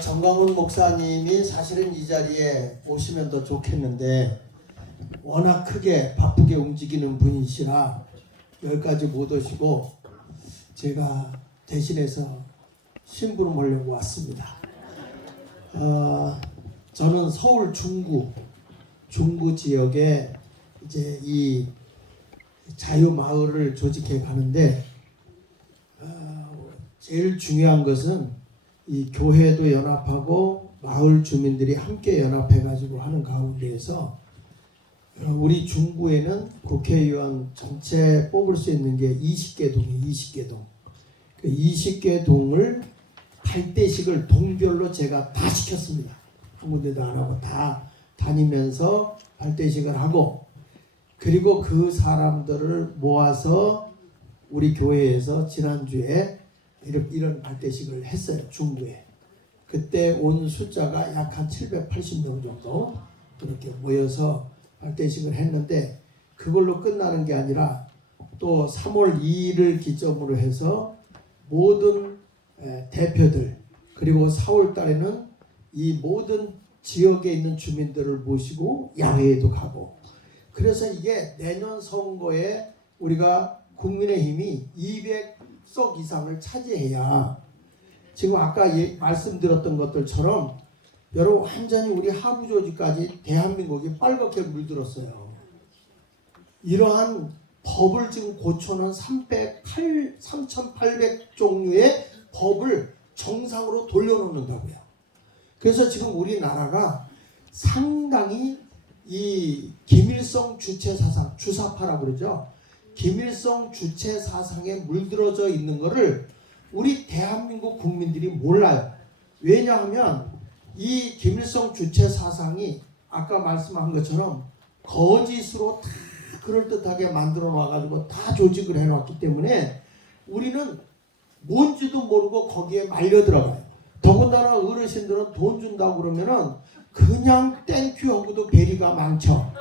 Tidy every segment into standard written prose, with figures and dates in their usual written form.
정광훈 목사님이 사실은 이 자리에 오시면 더 좋겠는데 워낙 크게 바쁘게 움직이는 분이시라 여기까지 못 오시고 제가 대신해서 심부름하려고 왔습니다. 저는 서울 중구 지역에 이제 이 자유마을을 조직해 가는데 제일 중요한 것은 이 교회도 연합하고 마을 주민들이 함께 연합해가지고 하는 가운데에서 우리 중구에는 국회의원 전체 뽑을 수 있는 게 20개 동이에요. 20개 동. 그 20개 동을 8대씩을 동별로 제가 다 시켰습니다. 한 군데도 안 하고 다 다니면서 8대씩을 하고 그리고 그 사람들을 모아서 우리 교회에서 지난주에 이런 8대씩을 했어요. 중구에. 그때 온 숫자가 약 한 780명 정도 그렇게 모여서 8대씩을 했는데 그걸로 끝나는 게 아니라 또 3월 2일을 기점으로 해서 모든 대표들 그리고 4월 달에는 이 모든 지역에 있는 주민들을 모시고 야외에도 가고 그래서 이게 내년 선거에 우리가 국민의힘이 200석 이상을 차지해야 지금 아까 말씀드렸던 것들처럼 여러분 완전히 우리 하부 조직까지 대한민국이 빨갛게 물들었어요. 이러한 법을 지금 고쳐놓은 3,800 종류의 법을 정상으로 돌려놓는다고요. 그래서 지금 우리나라가 상당히 이 김일성 주체 사상, 주사파라고 그러죠. 김일성 주체 사상에 물들어져 있는 것을 우리 대한민국 국민들이 몰라요. 왜냐하면 이 김일성 주체 사상이 아까 말씀한 것처럼 거짓으로 다 그럴듯하게 만들어 놔가지고 다 조직을 해놨기 때문에 우리는 뭔지도 모르고 거기에 말려 들어가요. 더군다나 어르신들은 돈 준다고 그러면은 그냥 땡큐 하고도 베리가 많죠.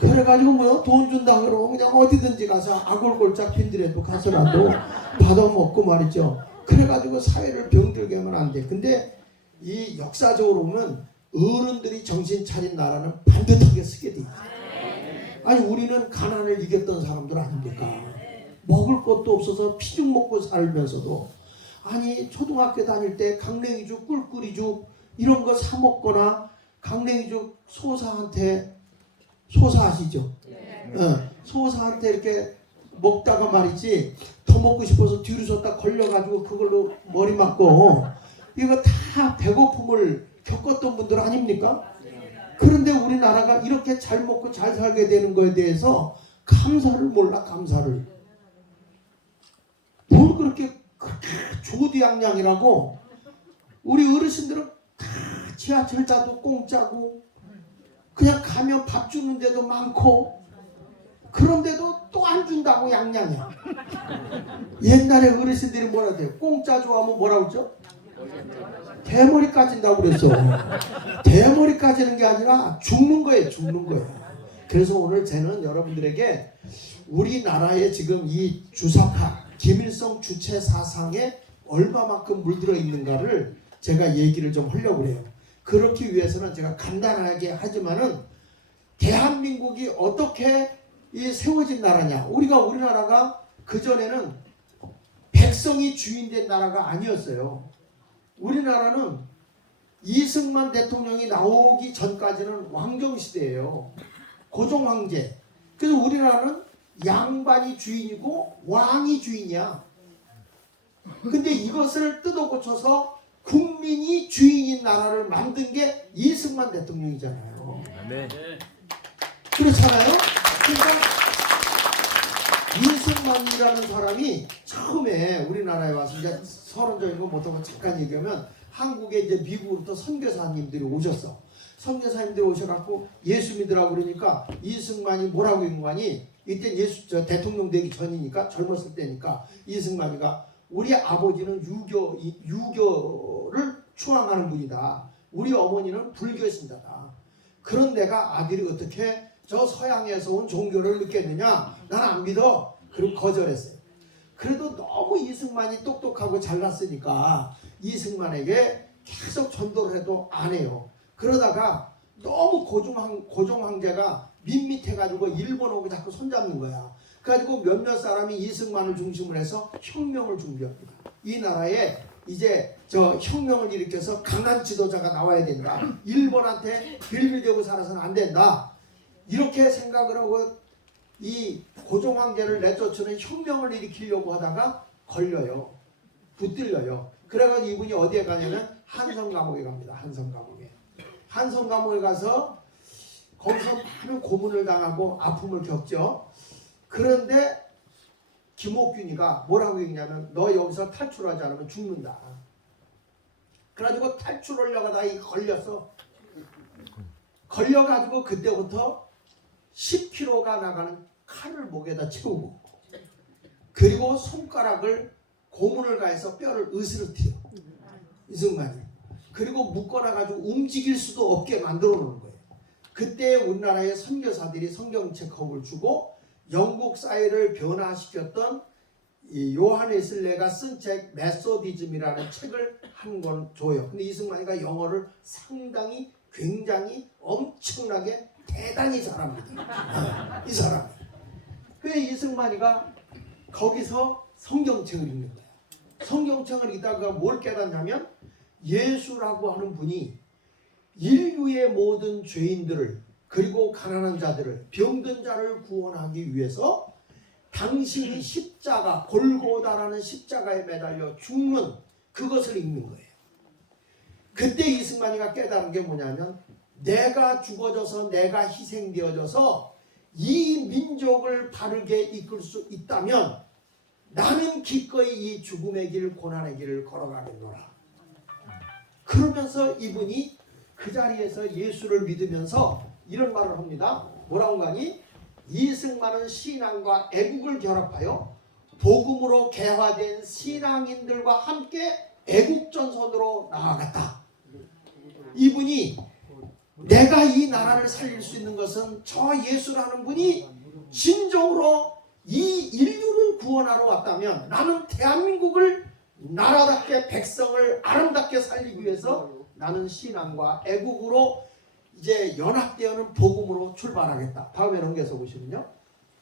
그래가지고 뭐 돈 준다 그러면 그냥 어디든지 가서 아골골짝 핀들에도 가서라도 받아먹고 말이죠. 그래가지고 사회를 병들게 하면 안 돼. 근데 이 역사적으로 보면 어른들이 정신 차린 나라는 반듯하게 쓰게 돼 있어요. 아니 우리는 가난을 이겼던 사람들 아닙니까? 먹을 것도 없어서 피죽 먹고 살면서도 아니 초등학교 다닐 때 강냉이죽 꿀꿀이죽 이런 거 사 먹거나 강냉이죽 소사한테 소사 아시죠? 소사한테 이렇게 먹다가 말이지 더 먹고 싶어서 뒤로 섰다 걸려가지고 그걸로 머리 맞고 이거 다 배고픔을 겪었던 분들 아닙니까? 그런데 우리나라가 이렇게 잘 먹고 잘 살게 되는 거에 대해서 감사를 몰라. 감사를 뭘 그렇게 조디양양이라고. 우리 어르신들은 다 지하철 자도 공짜고 그냥 가면 밥 주는 데도 많고 그런데도 또 안 준다고 양양이야. 옛날에 어르신들이 뭐라 해요? 공짜 좋아하면 뭐라 그러죠? 대머리 까진다고 그랬어. 대머리 까지는 게 아니라 죽는 거예요. 죽는 거예요. 그래서 오늘 저는 여러분들에게 우리나라의 지금 이 주사파 김일성 주체 사상에 얼마만큼 물들어 있는가를 제가 얘기를 좀 하려고 해요. 그렇기 위해서는 제가 간단하게 하지만은 대한민국이 어떻게 이 세워진 나라냐. 우리나라가 그전에는 백성이 주인된 나라가 아니었어요. 우리나라는 이승만 대통령이 나오기 전까지는 왕정시대예요. 고종황제. 그래서 우리나라는 양반이 주인이고 왕이 주인이야. 근데 이것을 뜯어 고쳐서 국민이 주인인 나라를 만든 게 이승만 대통령이잖아요. 네. 그렇잖아요. 그러니까 이승만이라는 사람이 처음에 우리나라에 와서 이제 서론적인 거 못하고 잠깐 얘기하면 한국에 이제 미국으로부터 선교사님들이 오셨어. 선교사님들이 오셔갖고 예수 믿으라고 그러니까 이승만이 뭐라고 인관이 이때 저 대통령 되기 전이니까 젊었을 때니까 이승만이가 우리 아버지는 유교를 추앙하는 분이다. 우리 어머니는 불교 신자다. 그런 내가 아들이 어떻게 저 서양에서 온 종교를 믿겠느냐? 난 안 믿어. 그리고 거절했어요. 그래도 너무 이승만이 똑똑하고 잘났으니까 이승만에게 계속 전도를 해도 안 해요. 그러다가 너무 고종 황제가 밋밋해가지고 일본 오고 자꾸 손잡는 거야. 그래가지고 몇몇 사람이 이승만을 중심으로 해서 혁명을 준비합니다. 이 나라에 이제 저 혁명을 일으켜서 강한 지도자가 나와야 된다. 일본한테 빌빌대고 살아서는 안 된다. 이렇게 생각을 하고 이 고종 황제를 내쫓는 혁명을 일으키려고 하다가 걸려요. 붙들려요. 그래가지고 이분이 어디에 가냐면 한성 감옥에 갑니다. 한성 감옥에. 한성 감옥에 가서 거기서 많은 고문을 당하고 아픔을 겪죠. 그런데 김옥균이가 뭐라고 얘기냐면 너 여기서 탈출하지 않으면 죽는다. 그래가지고 탈출하려고 하다가 걸렸어. 걸려가지고 그때부터 10kg가 나가는 칼을 목에다 채우고 그리고 손가락을 고문을 가해서 뼈를 으스러뜨려. 이승만이. 그리고 묶어놔가지고 움직일 수도 없게 만들어 놓은 거예요. 그때 우리나라의 선교사들이 성경책 겁을 주고 영국 사회를 변화시켰던 이 요한 웨슬레가 쓴 책 메소디즘이라는 책을 한 권 줘요. 근데 이승만이가 영어를 상당히 굉장히 엄청나게 대단히 잘합니다. 이 사람이. 그래서 이승만이가 거기서 성경책을 읽는 거예요. 성경책을 읽다가 뭘 깨닫냐면 예수라고 하는 분이 인류의 모든 죄인들을 그리고 가난한 자들을 병든 자를 구원하기 위해서 당신이 십자가 골고다라는 십자가에 매달려 죽는 그것을 읽는 거예요. 그때 이승만이가 깨달은 게 뭐냐면 내가 죽어져서 내가 희생되어져서 이 민족을 바르게 이끌 수 있다면 나는 기꺼이 이 죽음의 길 고난의 길을 걸어가겠노라. 그러면서 이분이 그 자리에서 예수를 믿으면서 이런 말을 합니다. 뭐라고 하니? 이승만은 신앙과 애국을 결합하여 복음으로 개화된 신앙인들과 함께 애국전선으로 나아갔다. 이분이 내가 이 나라를 살릴 수 있는 것은 저 예수라는 분이 진정으로 이 인류를 구원하러 왔다면 나는 대한민국을 나라답게 백성을 아름답게 살리기 위해서 나는 신앙과 애국으로 이제 연합되어는 복음으로 출발하겠다. 다음에 넘겨서 보시면요.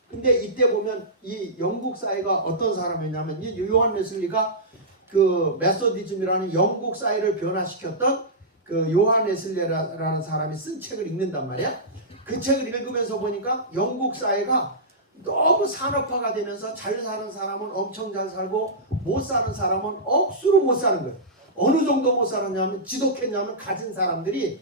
근데 이때 보면 이 영국 사회가 어떤 사람이냐면 이 요한 웨슬리가 그 메소디즘이라는 영국 사회를 변화시켰던 그 요한 웨슬리라는 사람이 쓴 책을 읽는단 말이야. 그 책을 읽으면서 보니까 영국 사회가 너무 산업화가 되면서 잘 사는 사람은 엄청 잘 살고 못 사는 사람은 억수로 못 사는 거예요. 어느 정도 못 살았냐면 지독했냐면 가진 사람들이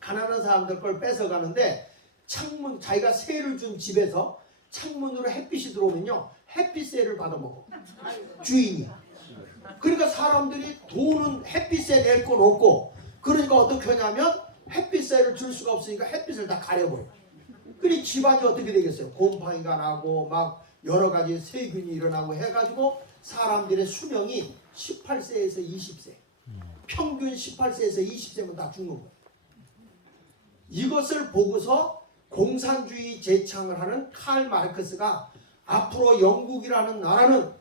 가난한 사람들 걸 뺏어가는데 창문 자기가 세를 준 집에서 창문으로 햇빛이 들어오면요 햇빛세를 받아먹어 주인이. 그러니까 사람들이 돈은 햇빛세 낼 건 없고 그러니까 어떻게 하냐면 햇빛세를 줄 수가 없으니까 햇빛을 다 가려버려. 그러니 집안이 어떻게 되겠어요? 곰팡이가 나고 막 여러 가지 세균이 일어나고 해가지고 사람들의 수명이 18세에서 20세 평균 18세에서 20세면 다 죽는 거예요. 이것을 보고서 공산주의 제창을 하는 칼 마르크스가 앞으로 영국이라는 나라는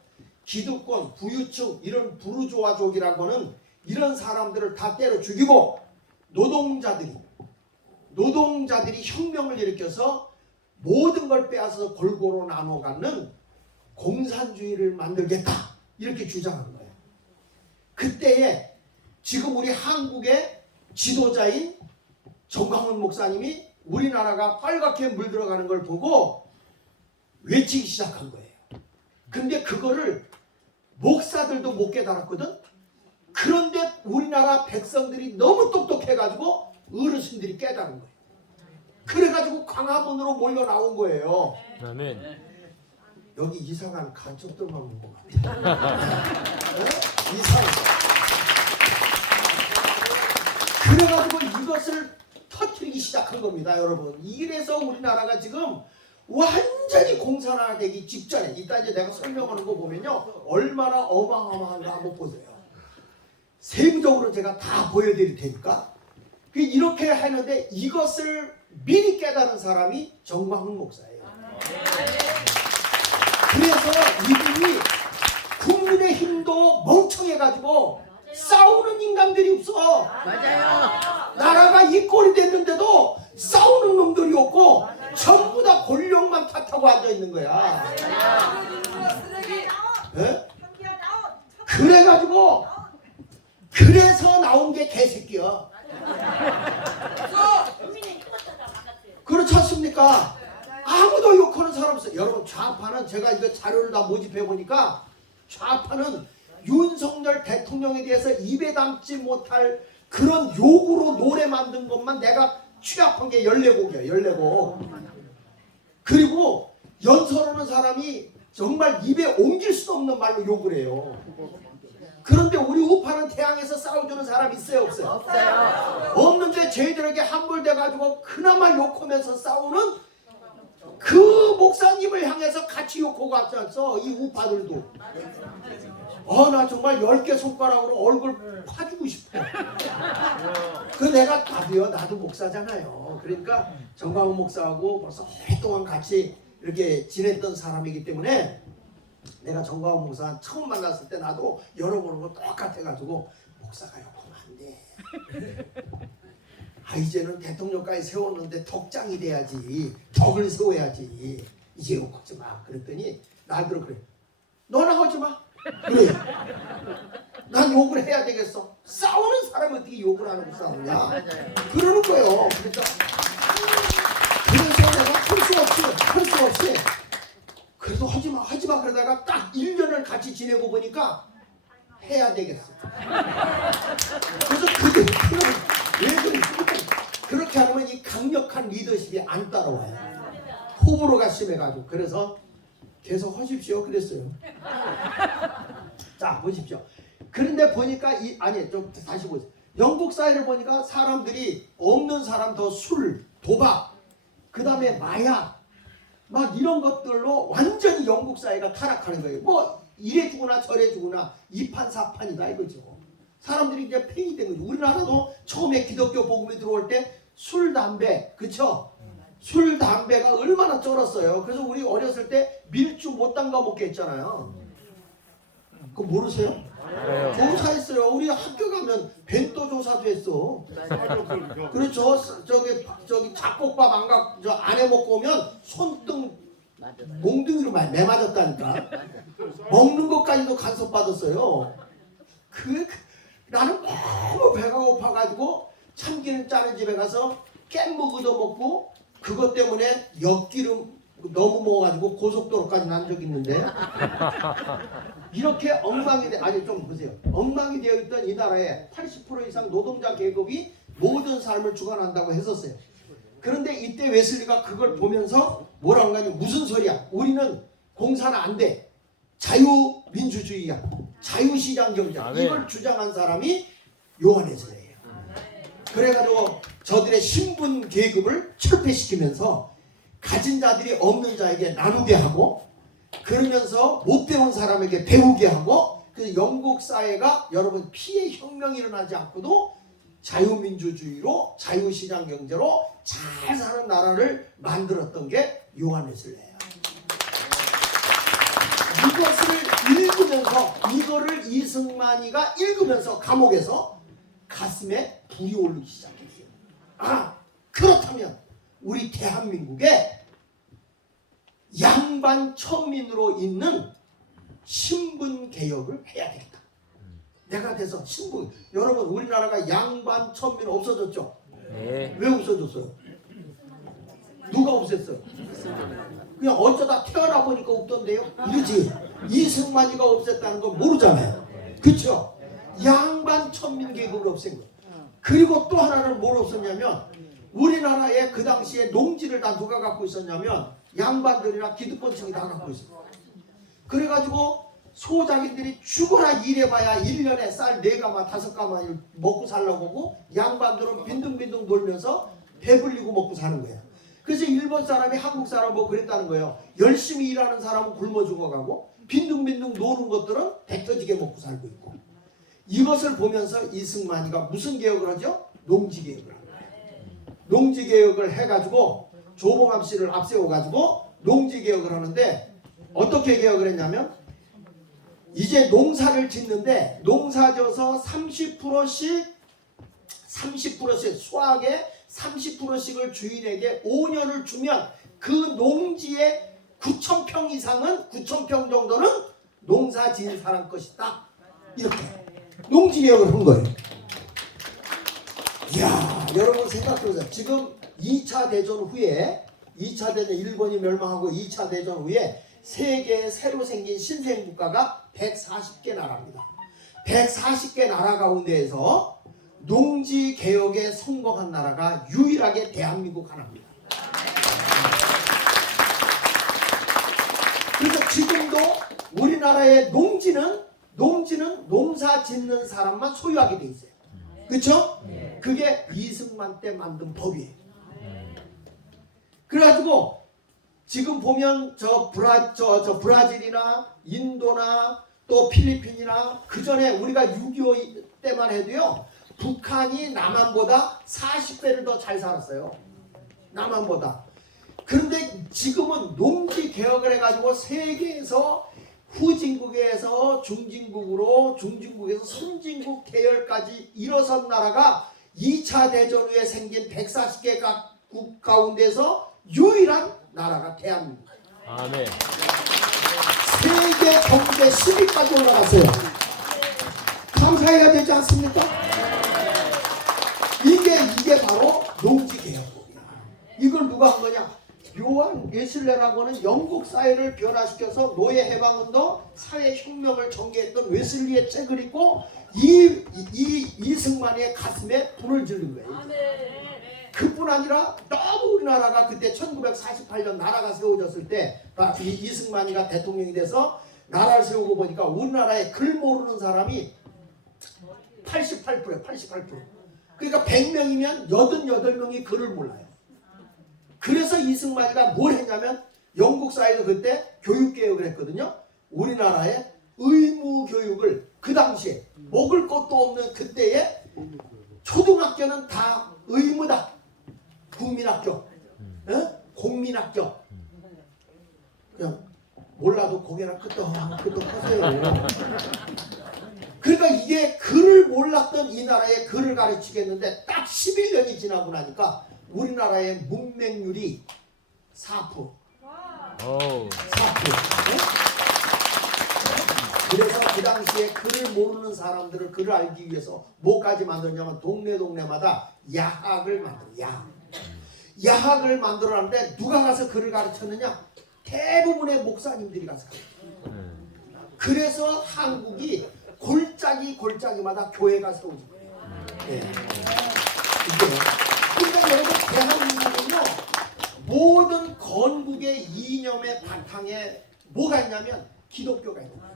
기득권, 부유층, 이런 부르주아족이라고 하는 이런 사람들을 다 때려 죽이고 노동자들이 혁명을 일으켜서 모든 걸 빼앗아서 골고루 나눠 갖는 공산주의를 만들겠다 이렇게 주장한 거예요. 그때에 지금 우리 한국의 지도자인 정광훈 목사님이 우리나라가 빨갛게 물들어가는 걸 보고 외치기 시작한 거예요. 근데 그거를 목사들도 못 깨달았거든. 그런데 우리나라 백성들이 너무 똑똑해가지고 어르신들이 깨달은 거예요. 그래가지고 광화문으로 몰려 나온 거예요. 아멘. 여기 이상한 간첩들만 온 것 같아요. 이상한. 그래가지고 이것을 터뜨리기 시작한 겁니다, 여러분. 이래서 우리나라가 지금 완전히 공산화되기 직전에, 이따 이제 내가 설명하는 거 보면요, 얼마나 어마어마한가 한번 보세요. 세부적으로 제가 다 보여드릴 테니까. 이렇게 하는데 이것을 미리 깨달은 사람이 정광훈 목사예요. 그래서 이분이 국민의힘도 멍청해가지고 싸우는 인간들이 없어. 맞아요. 나라가 이 꼴이 됐는데도 싸우는 놈들이 없고 전부 다 권력만 탓하고 앉아 있는 거야. 예? 그래가지고 그래서 나온 게 개새끼야. 그렇지 않습니까? 아무도 욕하는 사람 없어요. 여러분 좌파는 제가 이거 자료를 다 모집해 보니까 좌파는 윤석열 대통령에 대해서 입에 담지 못할 그런 욕으로 노래 만든 것만 내가 취합한 게 14곡이야. 14곡. 그리고 연설하는 사람이 정말 입에 옮길 수 없는 말로 욕을 해요. 그런데 우리 우파는 태양에서 싸워주는 사람 있어요? 없어요? 없어요. 없는데 저희들에게 함몰돼가지고 그나마 욕하면서 싸우는 그 목사님을 향해서 같이 욕하고 앞서서 이 우파들도 나 정말 10개 손가락으로 얼굴 파주고 싶어요. 그 내가 나도 목사잖아요. 그러니까 정광훈 목사하고 벌써 오랫동안 같이 이렇게 지냈던 사람이기 때문에 내가 정광훈 목사 처음 만났을 때 나도 열어보는 거 똑같아가지고 목사가 욕하면 안 돼. 이제는 대통령까지 세웠는데 덕장이 돼야지. 덕을 세워야지. 이제 욕하지 마. 그랬더니 나더러 그래. 너나 하지 마. 그래. 난 욕을 해야 되겠어. 싸우는 사람이 어떻게 욕을 안 하고 싸우냐. 그러는 거예요. 그래서 내가 할 수 없이 그래도 하지 마 그러다가 딱 1년을 같이 지내고 보니까 해야 되겠어. 그래서 그게 왜 그렇게 하면 이 강력한 리더십이 안 따라와요. 호불호가 심해가지고. 그래서 계속 하십시오 그랬어요. 자 보십시오. 그런데 보니까 좀 다시 보세요. 영국 사회를 보니까 사람들이 없는 사람 더 술, 도박, 그 다음에 마약 막 이런 것들로 완전히 영국 사회가 타락하는 거예요. 뭐 이래 주거나 저래 주거나 이판사판이다 이거죠. 사람들이 이제 팽이 된 거죠. 우리나라도 처음에 기독교 복음이 들어올 때 술, 담배, 그쵸? 술, 담배가 얼마나 쩔었어요. 그래서 우리 어렸을 때 밀주 못 담가 먹게 했잖아요. 그거 모르세요? 조사했어요. 우리 학교 가면 벤또 조사도 했어. 그렇죠. 저기 잡곡밥 안 해 먹고 오면 손등 몽둥이로 매 맞았다니까. 먹는 것까지도 간섭 받았어요. 나는 너무 배가 고파가지고 참기름 짜는 집에 가서 깻묵 얻어먹고 그것 때문에 엿기름 너무 먹어가지고 고속도로까지 난 적 있는데 이렇게 좀 보세요. 엉망이 되어 있던 이 나라에 80% 이상 노동자 계급이 모든 삶을 주관한다고 했었어요. 그런데 이때 웨슬리가 그걸 보면서 뭐라고 하냐면 무슨 소리야. 우리는 공사는 안 돼. 자유민주주의야. 자유시장 경제. 이걸 주장한 사람이 요한 웨슬리예요. 그래가지고 저들의 신분 계급을 철폐시키면서 가진 자들이 없는 자에게 나누게 하고 그러면서 못 배운 사람에게 배우게 하고 그래서 영국 사회가 여러분 피해 혁명이 일어나지 않고도 자유민주주의로 자유시장 경제로 잘 사는 나라를 만들었던 게 요한 웨슬리예요. 이것을 읽으면서 이거를 이승만이가 읽으면서 감옥에서 가슴에 불이 오르기 시작했어요. 그렇다면 우리 대한민국에 양반 천민으로 있는 신분 개혁을 해야 되겠다. 내가 돼서 신분 여러분 우리나라가 양반 천민 없어졌죠? 네. 왜 없어졌어요? 누가 없앴어요? 그냥 어쩌다 태어나 보니까 없던데요? 이러지. 이승만이가 없앴다는 건 모르잖아요. 그렇죠? 양반 천민 계급을 없앤 거예요. 그리고 또 하나는 뭘 없었냐면 우리나라에 그 당시에 농지를 다 누가 갖고 있었냐면 양반들이나 기득권층이 다 갖고 있었어요. 그래가지고 소작인들이 죽어라 일해봐야 1년에 쌀 4가마 5가마 먹고 살려고 하고 양반들은 빈둥빈둥 놀면서 배불리고 먹고 사는 거예요. 그래서 일본 사람이 한국 사람 뭐 그랬다는 거예요. 열심히 일하는 사람은 굶어 죽어가고 빈둥빈둥 노는 것들은 배 터지게 먹고 살고 있고. 이것을 보면서 이승만이가 무슨 개혁을 하죠? 농지개혁을 합니다. 농지개혁을 해가지고 조봉암 씨를 앞세워가지고 농지개혁을 하는데 어떻게 개혁을 했냐면 이제 농사를 짓는데 농사져서 30%씩 수확의 30%씩을 주인에게 5년을 주면 그 농지의 9,000평 이상은 9,000평 정도는 농사 지은 사람 것이다. 이렇게 농지 개혁을 한 거예요. 이야, 여러분 생각해보세요. 지금 2차 대전 후에 2차 대전 일본이 멸망하고 2차 대전 후에 세계에 새로 생긴 신생국가가 140개 나라입니다. 140개 나라 가운데에서 농지 개혁에 성공한 나라가 유일하게 대한민국 하나입니다. 그래서 지금도 우리나라의 농지는 농사 짓는 사람만 소유하게 돼 있어요. 그렇죠? 그게 이승만 때 만든 법이에요. 그래가지고 지금 보면 저 브라질이나 인도나 또 필리핀이나 그 전에 우리가 6.25 때만 해도요, 북한이 남한보다 40배를 더 잘 살았어요. 남한보다. 그런데 지금은 농지 개혁을 해가지고 세계에서 후진국에서 중진국에서 선진국 계열까지 일어선 나라가 2차 대전 후에 생긴 140개 국 가운데서 유일한 나라가 대한민국. 아멘. 세계 경제 10위까지 올라갔어요. 감사해야 되지 않습니까? 이게 바로 농지 개혁법이야. 이걸 누가 한 거냐? 요한 웨슬레라고는 영국 사회를 변화시켜서 노예 해방운동, 사회혁명을 전개했던 웨슬리의 책을 읽고 이승만의 가슴에 불을 지른 거예요. 그뿐 아니라 너무 우리나라가 그때 1948년 나라가 세워졌을 때 이승만이가 대통령이 돼서 나라를 세우고 보니까 우리나라에 글 모르는 사람이 88%예요. 88%. 그러니까 100명이면 88명이 글을 몰라요. 그래서 이승만이가 뭘 했냐면 영국 사회도 그때 교육개혁을 했거든요. 우리나라에 의무교육을 그 당시에 먹을 것도 없는 그때에 초등학교는 다 의무다. 국민학교, 공민학교. 그냥 몰라도 고개나 끄떡끄떡 하세요. 그러니까 이게 글을 몰랐던 이 나라에 글을 가르치겠는데 딱 11년이 지나고 나니까 우리나라의 문맹률이 4%. 4%. 그래서 그 당시에 글을 모르는 사람들을 글을 알기 위해서 뭐까지 만들었냐면 동네마다 야학을 만들어요. 야학을 만들어놨는데 누가 가서 글을 가르쳤느냐? 대부분의 목사님들이 가서 가르쳐요. 그래서 한국이 골짜기마다 교회가 세워진 거예요. 네. 그러니까 여러분 대한민국은요, 모든 건국의 이념의 바탕에 뭐가 있냐면 기독교가 있는 거예요.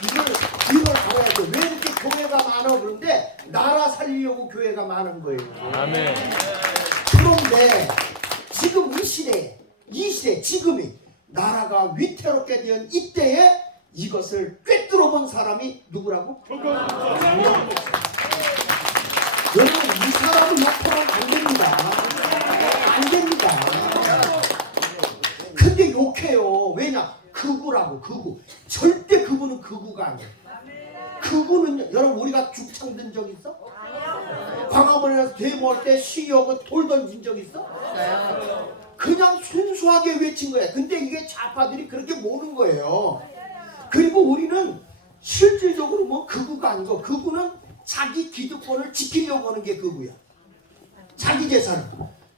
기독교. 이걸 알아야죠. 왜 이렇게 교회가 많아? 그런데 나라 살리려고 교회가 많은 거예요. 아멘. 그런데 지금 이 시대 지금이 나라가 위태롭게 된 이때에 이것을 꿰뚫어 본 사람이 누구라고? 여러분 이 사람을 욕하면 안 됩니다. 안 됩니다. 근데 욕해요. 왜냐? 극우라고. 극우. 절대 그분은 극우가 아니에요. 그분은 여러분 우리가 죽창 든 적 있어? 광화문에서 데모할 때 시위하고 돌 던진 적 있어? 그냥 순수하게 외친 거야. 근데 이게 좌파들이 그렇게 모는 거예요. 그리고 우리는 실질적으로 뭐 극우가 아니고 극우는 자기 기득권을 지키려고 하는 게 극우야. 자기 재산을.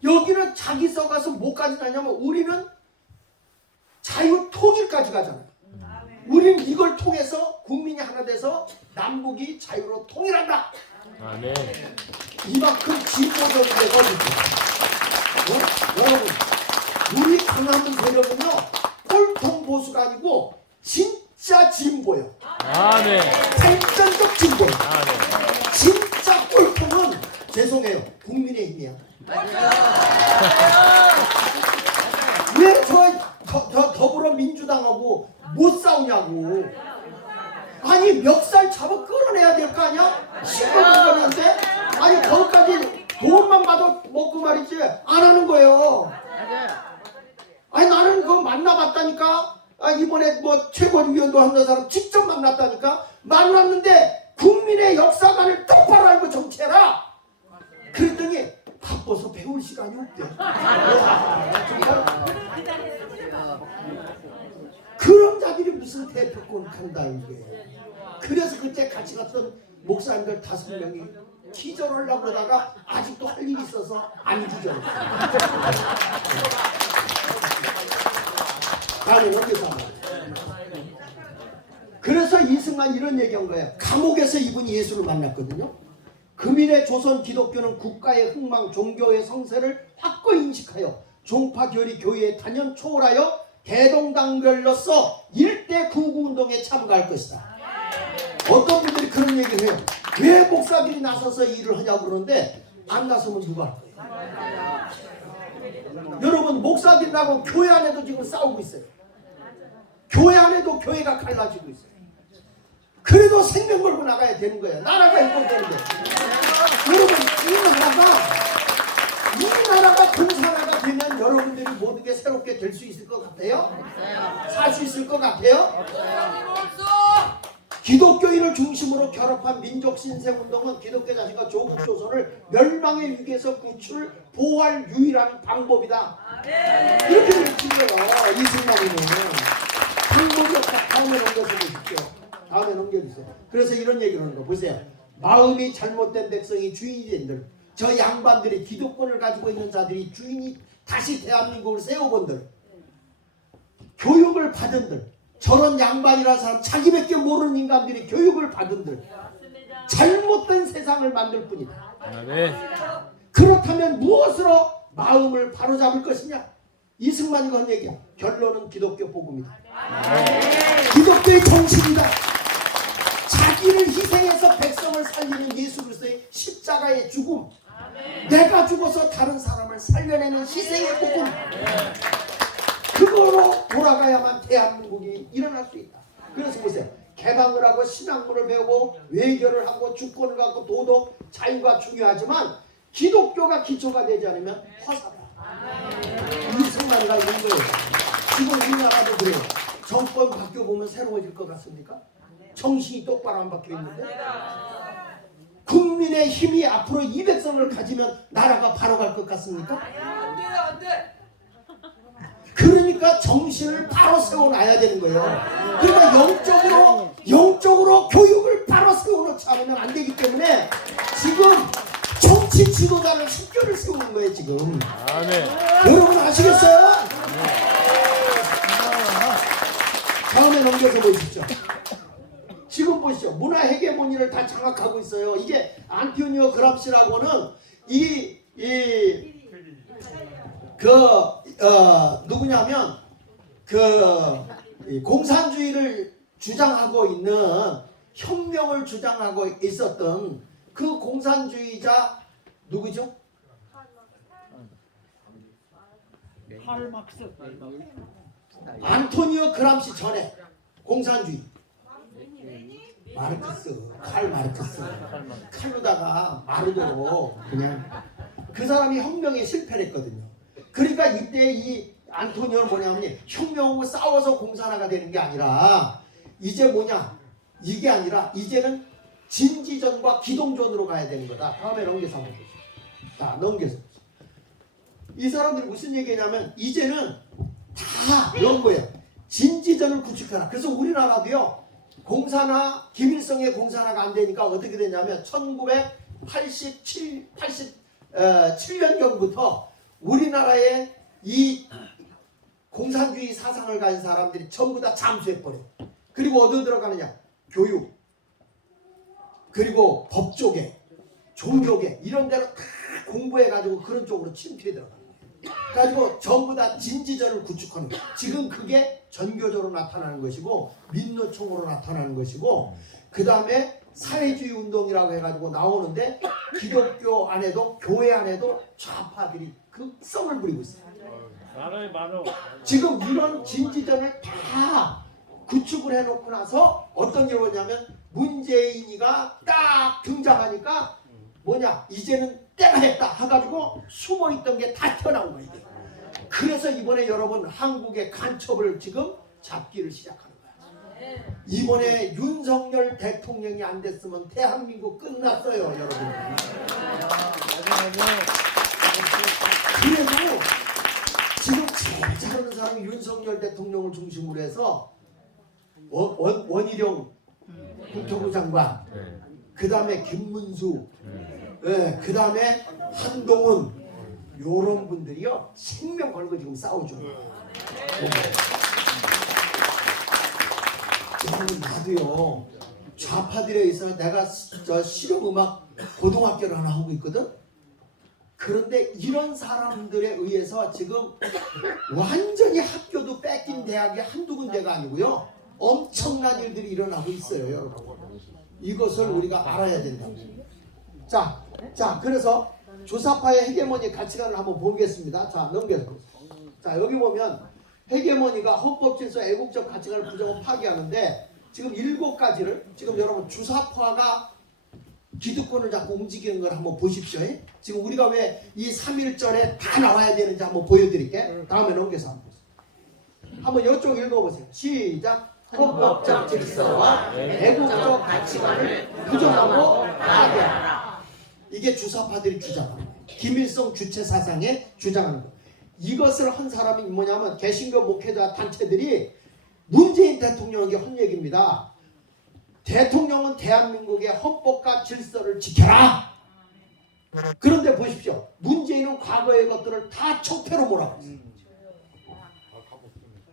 여기는 자기 써가서 뭐까지 가냐면 우리는 자유 통일까지 가잖아요. 우리는 이걸 통해서 국민이 하나 돼서 남북이 자유로 통일한다. 아멘. 이만큼 진보적인 데가 어디 여러분, 우리 강화문 세력은요 꼴통 보수가 아니고 진짜 진보예요. 아멘. 발전적 진보예요. 아멘. 진짜 꼴통은 죄송해요, 국민의힘이야. 왜 저 더불어민주당하고 못 싸우냐고. 아니 멱살 잡아 끌어내야 될 거 아니야? 시끄러운데 아니 거기까지 돈만 받아 먹고 말이지 안 하는 거예요. 아니 나는 그거 만나봤다니까. 이번에 뭐 최고위원도 한다는 사람 직접 만났다니까. 만났는데 국민의 역사관을 똑바로 알고 정치해라. 그랬더니 바빠서 배울 시간이 없대. 그런 자들이 무슨 대표권 한다 이게. 그래서 그때 같이 갔던 목사님들 5명이 기절하려고 그러다가 아직도 할 일이 있어서 안 기절했어요. 다음에 넘겨서 한번. 그래서 이승만 이런 얘기한 거예요. 감옥에서 이분이 예수를 만났거든요. 금일의 조선 기독교는 국가의 흥망, 종교의 성세를 확고히 인식하여 종파 교리 교회에 단연 초월하여 대동단결로서 일대 구구운동에 참가할 것이다. 어떤 분들이 그런 얘기를 해요. 왜 목사들이 나서서 일을 하냐고 그러는데 안 나서면 누가 할 거예요? 여러분 목사들하고 교회 안에도 지금 싸우고 있어요. 교회 안에도 교회가 갈라지고 있어요. 그래도 생명 걸고 나가야 되는 거예요. 나라가 이끌어되는 거예요. 여러분 이 나라가 공산화가 되면 여러분들이 모든 게 새롭게 될 수 있을 것 같아요? 살 수 있을 것 같아요? 기독교인을 중심으로 결합한 민족신생운동은 기독교 자신과 조국 조선을 멸망의 위기에서 구출, 보호할 유일한 방법이다. 이렇게 느낀 거예요. 이승만이는. 방법이 없다. 다음에 넘겨주십시오. 다음에 넘겨주세요. 그래서 이런 얘기를 하는 거 보세요. 마음이 잘못된 백성이 주인이 된들, 저 양반들이 기독권을 가지고 있는 자들이 주인이 다시 대한민국을 세워본들, 교육을 받은들, 저런 양반이라는 사람 자기밖에 모르는 인간들이 교육을 받은들 잘못된 세상을 만들 뿐이다. 네. 그렇다면 무엇으로 마음을 바로잡을 것이냐? 이승만이가 한 얘기야. 결론은 기독교 복음이다. 기독교의 정신이다. 자기를 희생해서 백성을 살리는 예수 그리스도의 십자가의 죽음, 내가 죽어서 다른 사람을 살려내는 희생의 복음, 그거로 돌아가야만 대한민국이 일어날 수 있다. 그래서 보세요. 개방을 하고 신학문을 배우고 외교를 하고 주권을 갖고 도덕, 자유가 중요하지만 기독교가 기초가 되지 않으면 허사다. 이승만이가 이런 거예요. 지금 우리나라도 그래요. 정권 바뀌어보면 새로워질 것 같습니까? 정신이 똑바로 안 박혀 있는데 국민의 힘이 앞으로 200석을 가지면 나라가 바로 갈 것 같습니까? 안 돼. 그러니까 정신을 바로 세워놔야 되는 거예요. 그러니까 영적으로 교육을 바로 세워놓지 않으면 안 되기 때문에 지금 정치 지도자를 학교를 세우는 거예요 지금. 네. 여러분 아시겠어요? 다음에 넘겨서 보십시오. 지금 보시죠. 문화 헤게모니를 다 장악하고 있어요. 이게 안토니오 그람시라고는 누구냐면 공산주의를 주장하고 있는 혁명을 주장하고 있었던 그 공산주의자 누구죠? 할막스. 안토니오 그람시 전에 공산주의 마르크스, 칼 마르크스. 칼로다가 마르도록 그냥 그 사람이 혁명에 실패를 했거든요. 그러니까 이때 이 안토니오는 뭐냐면 혁명하고 싸워서 공산화가 되는 게 아니라 이제 뭐냐, 이게 아니라 이제는 진지전과 기동전으로 가야 되는 거다. 다음에 넘겨서 한번 보시죠. 자, 넘겨서 이 사람들이 무슨 얘기냐면 이제는 다 이런 거예요. 진지전을 구축하라. 그래서 우리나라도요, 공산화, 김일성의 공산화가 안 되니까 어떻게 되냐면 1987년경부터 우리나라에 이 공산주의 사상을 가진 사람들이 전부 다 잠수해버려. 그리고 어디로 들어가느냐? 교육, 그리고 법조계, 종교계 이런 데로 다 공부해가지고 그런 쪽으로 침투해 들어가는 거예요. 가지고 전부 다 진지전을 구축하는 거예요. 지금 그게 전교적으로 나타나는 것이고 민노총으로 나타나는 것이고 그 다음에 사회주의 운동이라고 해가지고 나오는데 기독교 안에도 교회 안에도 좌파들이 극성을 부리고 있어요. 지금 이런 진지전을 다 구축을 해놓고 나서 어떤 일이 오냐면 문재인이가 딱 등장하니까 뭐냐, 이제는 때가 됐다 해가지고 숨어있던 게 다 튀어나온 거예요. 그래서 이번에 여러분 한국의 간첩을 지금 잡기를 시작하는 거야. 이번에 윤석열 대통령이 안 됐으면 대한민국 끝났어요, 여러분. 그래도 지금 제일 잘하는 사람이 윤석열 대통령을 중심으로 해서 원희룡 국토부 장관, 그 다음에 김문수, 그 다음에 한동훈, 요런 분들이요 생명 걸고 지금 싸워주는 거예요. 저는 나도요 좌파들에 있어서 내가 저 실용음악 고등학교를 하나 하고 있거든. 그런데 이런 사람들에 의해서 지금 완전히 학교도 뺏긴 대학이 한두 군데가 아니고요 엄청난 일들이 일어나고 있어요, 여러분. 이것을 우리가 알아야 된다고. 자, 그래서 주사파의 헤게모니 가치관을 한번 보겠습니다. 자, 넘겨서. 자, 여기 보면 헤게모니가 헌법 질서 애국적 가치관을 부정하고 파기하는데 지금 7가지를 지금 여러분 주사파가 기득권을 잡고 움직이는 걸 한번 보십시오. 지금 우리가 왜 이 3.1절에 다 나와야 되는지 한번 보여드릴게. 다음에 넘겨서 한번 보세요. 한번 이쪽 읽어보세요. 시작. 헌법적 질서와 애국적 가치관을 부정하고 파괴하라. 이게 주사파들이 주장하는 거예요. 김일성 주체 사상에 주장하는 거예요. 이것을 한 사람이 뭐냐면 개신교 목회자 단체들이 문재인 대통령에게 한 얘기입니다. 대통령은 대한민국의 헌법과 질서를 지켜라. 그런데 보십시오. 문재인은 과거의 것들을 다 척패로 몰아갔어요.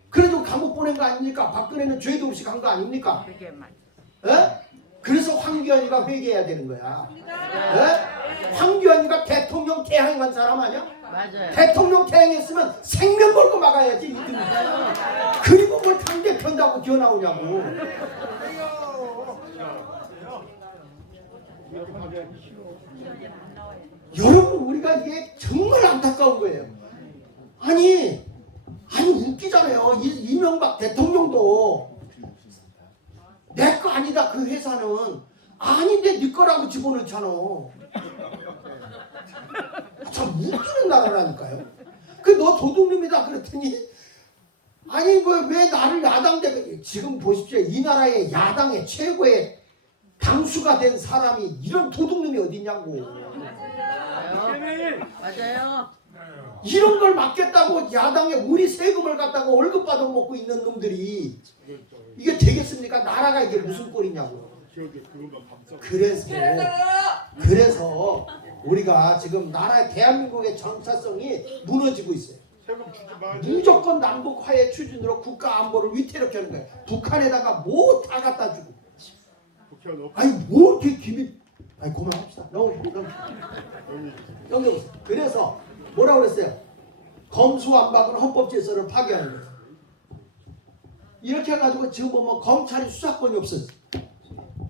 그래도 감옥 보낸 거 아닙니까? 박근혜는 죄도 없이 간 거 아닙니까? 에? 그래서 황교안이가 회개해야 되는 거야. 에? 황교안이가 대통령 퇴행한 사람 아니야? 맞아요. 대통령 퇴행했으면 생명 걸고 막아야지. 그리고 뭘 당대편다고 기어 나오냐고. 여러분, 우리가 이게 정말 안타까운 거예요. 아니 웃기잖아요. 이명박 대통령도 내 거 아니다 그 회사는 아닌데 네 거라고 집어넣잖아. 참 웃기는 나라라니까요. 그 너 도둑놈이다 그랬더니 아니 왜 나를 야당 대표. 지금 보십시오. 이 나라의 야당의 최고의 당수가 된 사람이 이런 도둑놈이 어디냐고. 맞아요. 이런 걸 막겠다고 야당에 우리 세금을 갖다가 월급 받아먹고 있는 놈들이 이게 되겠습니까? 나라가 이게 무슨 꼴이냐고. 그래서 우리가 지금 나라 대한민국의 정체성이 무너지고 있어요. 무조건 남북 화해 추진으로 국가 안보를 위태롭게 하는 거예요. 북한에다가 뭐 다 갖다 주고. 아니 뭐 이렇게 기밀. 아니 그만합시다. 넘겨보세요. 그래서 뭐라고 그랬어요? 검수완박은 헌법 질서를 파괴하는 거예요. 이렇게 해가지고 지금 보면 검찰이 수사권이 없어졌어.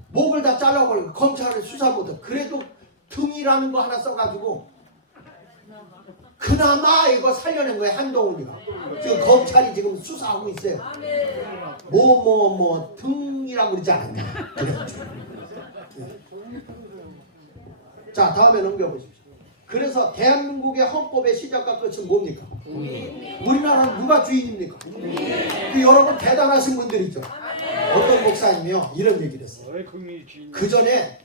목을 다 잘라버리고 검찰을 수사 못해. 그래도 등이라는 거 하나 써가지고 그나마 이거 살려낸 거예요. 한동훈이가. 지금 검찰이 지금 수사하고 있어요. 등이라고 그러지 않았냐. 그래가지고. 자, 다음에 넘겨보십시오. 그래서 대한민국의 헌법의 시작과 끝은 뭡니까? 우리나라는 누가 주인입니까? 그 여러분 대단하신 분들이죠. 어떤 목사님이요 이런 얘기를 했어요. 그 전에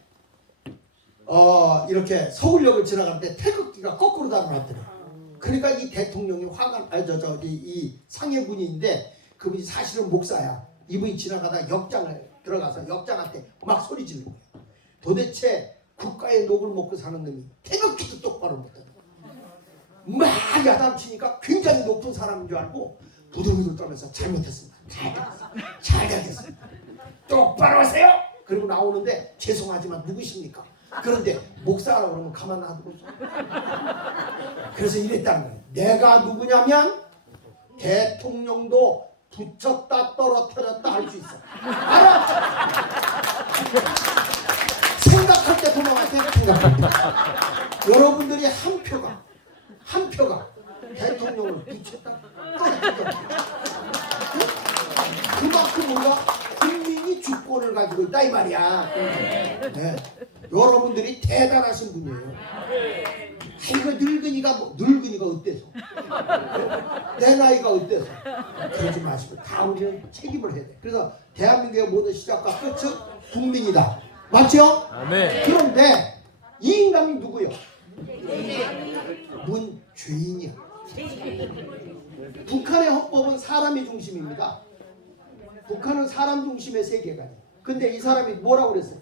이렇게 서울역을 지나갈 때 태극기가 거꾸로 달아났더래. 그러니까 이 대통령이 이 상해군인데 그분이 사실은 목사야. 이분이 지나가다 역장을 들어가서 역장한테 막 소리 지르는 거예요. 도대체 국가의 녹을 먹고 사는 놈이 태극기도 똑바로 못하고 막 야단치니까 굉장히 높은 사람인 줄 알고 부들부들 떨면서 잘못했습니다. 잘 가겠습니다. 똑바로 하세요. 그리고 나오는데 죄송하지만 누구십니까? 그런데 목사라고 그러면 가만 놔두고 그래서 이랬다는 거예요. 내가 누구냐면 대통령도 붙였다 떨어뜨렸다 할 수 있어. 알아? 생각할 때 도망가세요. 생각할 때. 여러분들이 한 표가 대통령을 붙였다 떨어뜨렸다. 그만큼 뭔가 국민이 주권을 가지고 있다 이 말이야. 네. 여러분들이 대단하신 분이에요. 이거 늙은이가 뭐 늙은이가 어때서? 내 나이가 어때서? 그러지 마시고 다 우리는 책임을 해야 돼. 그래서 대한민국의 모든 시작과 끝은 국민이다. 맞죠? 아멘. 그런데 이 인간이 누구요? 문죄인이야. 북한의 헌법은 사람이 중심입니다. 북한은 사람 중심의 세계관이에요. 근데 이 사람이 뭐라고 그랬어요?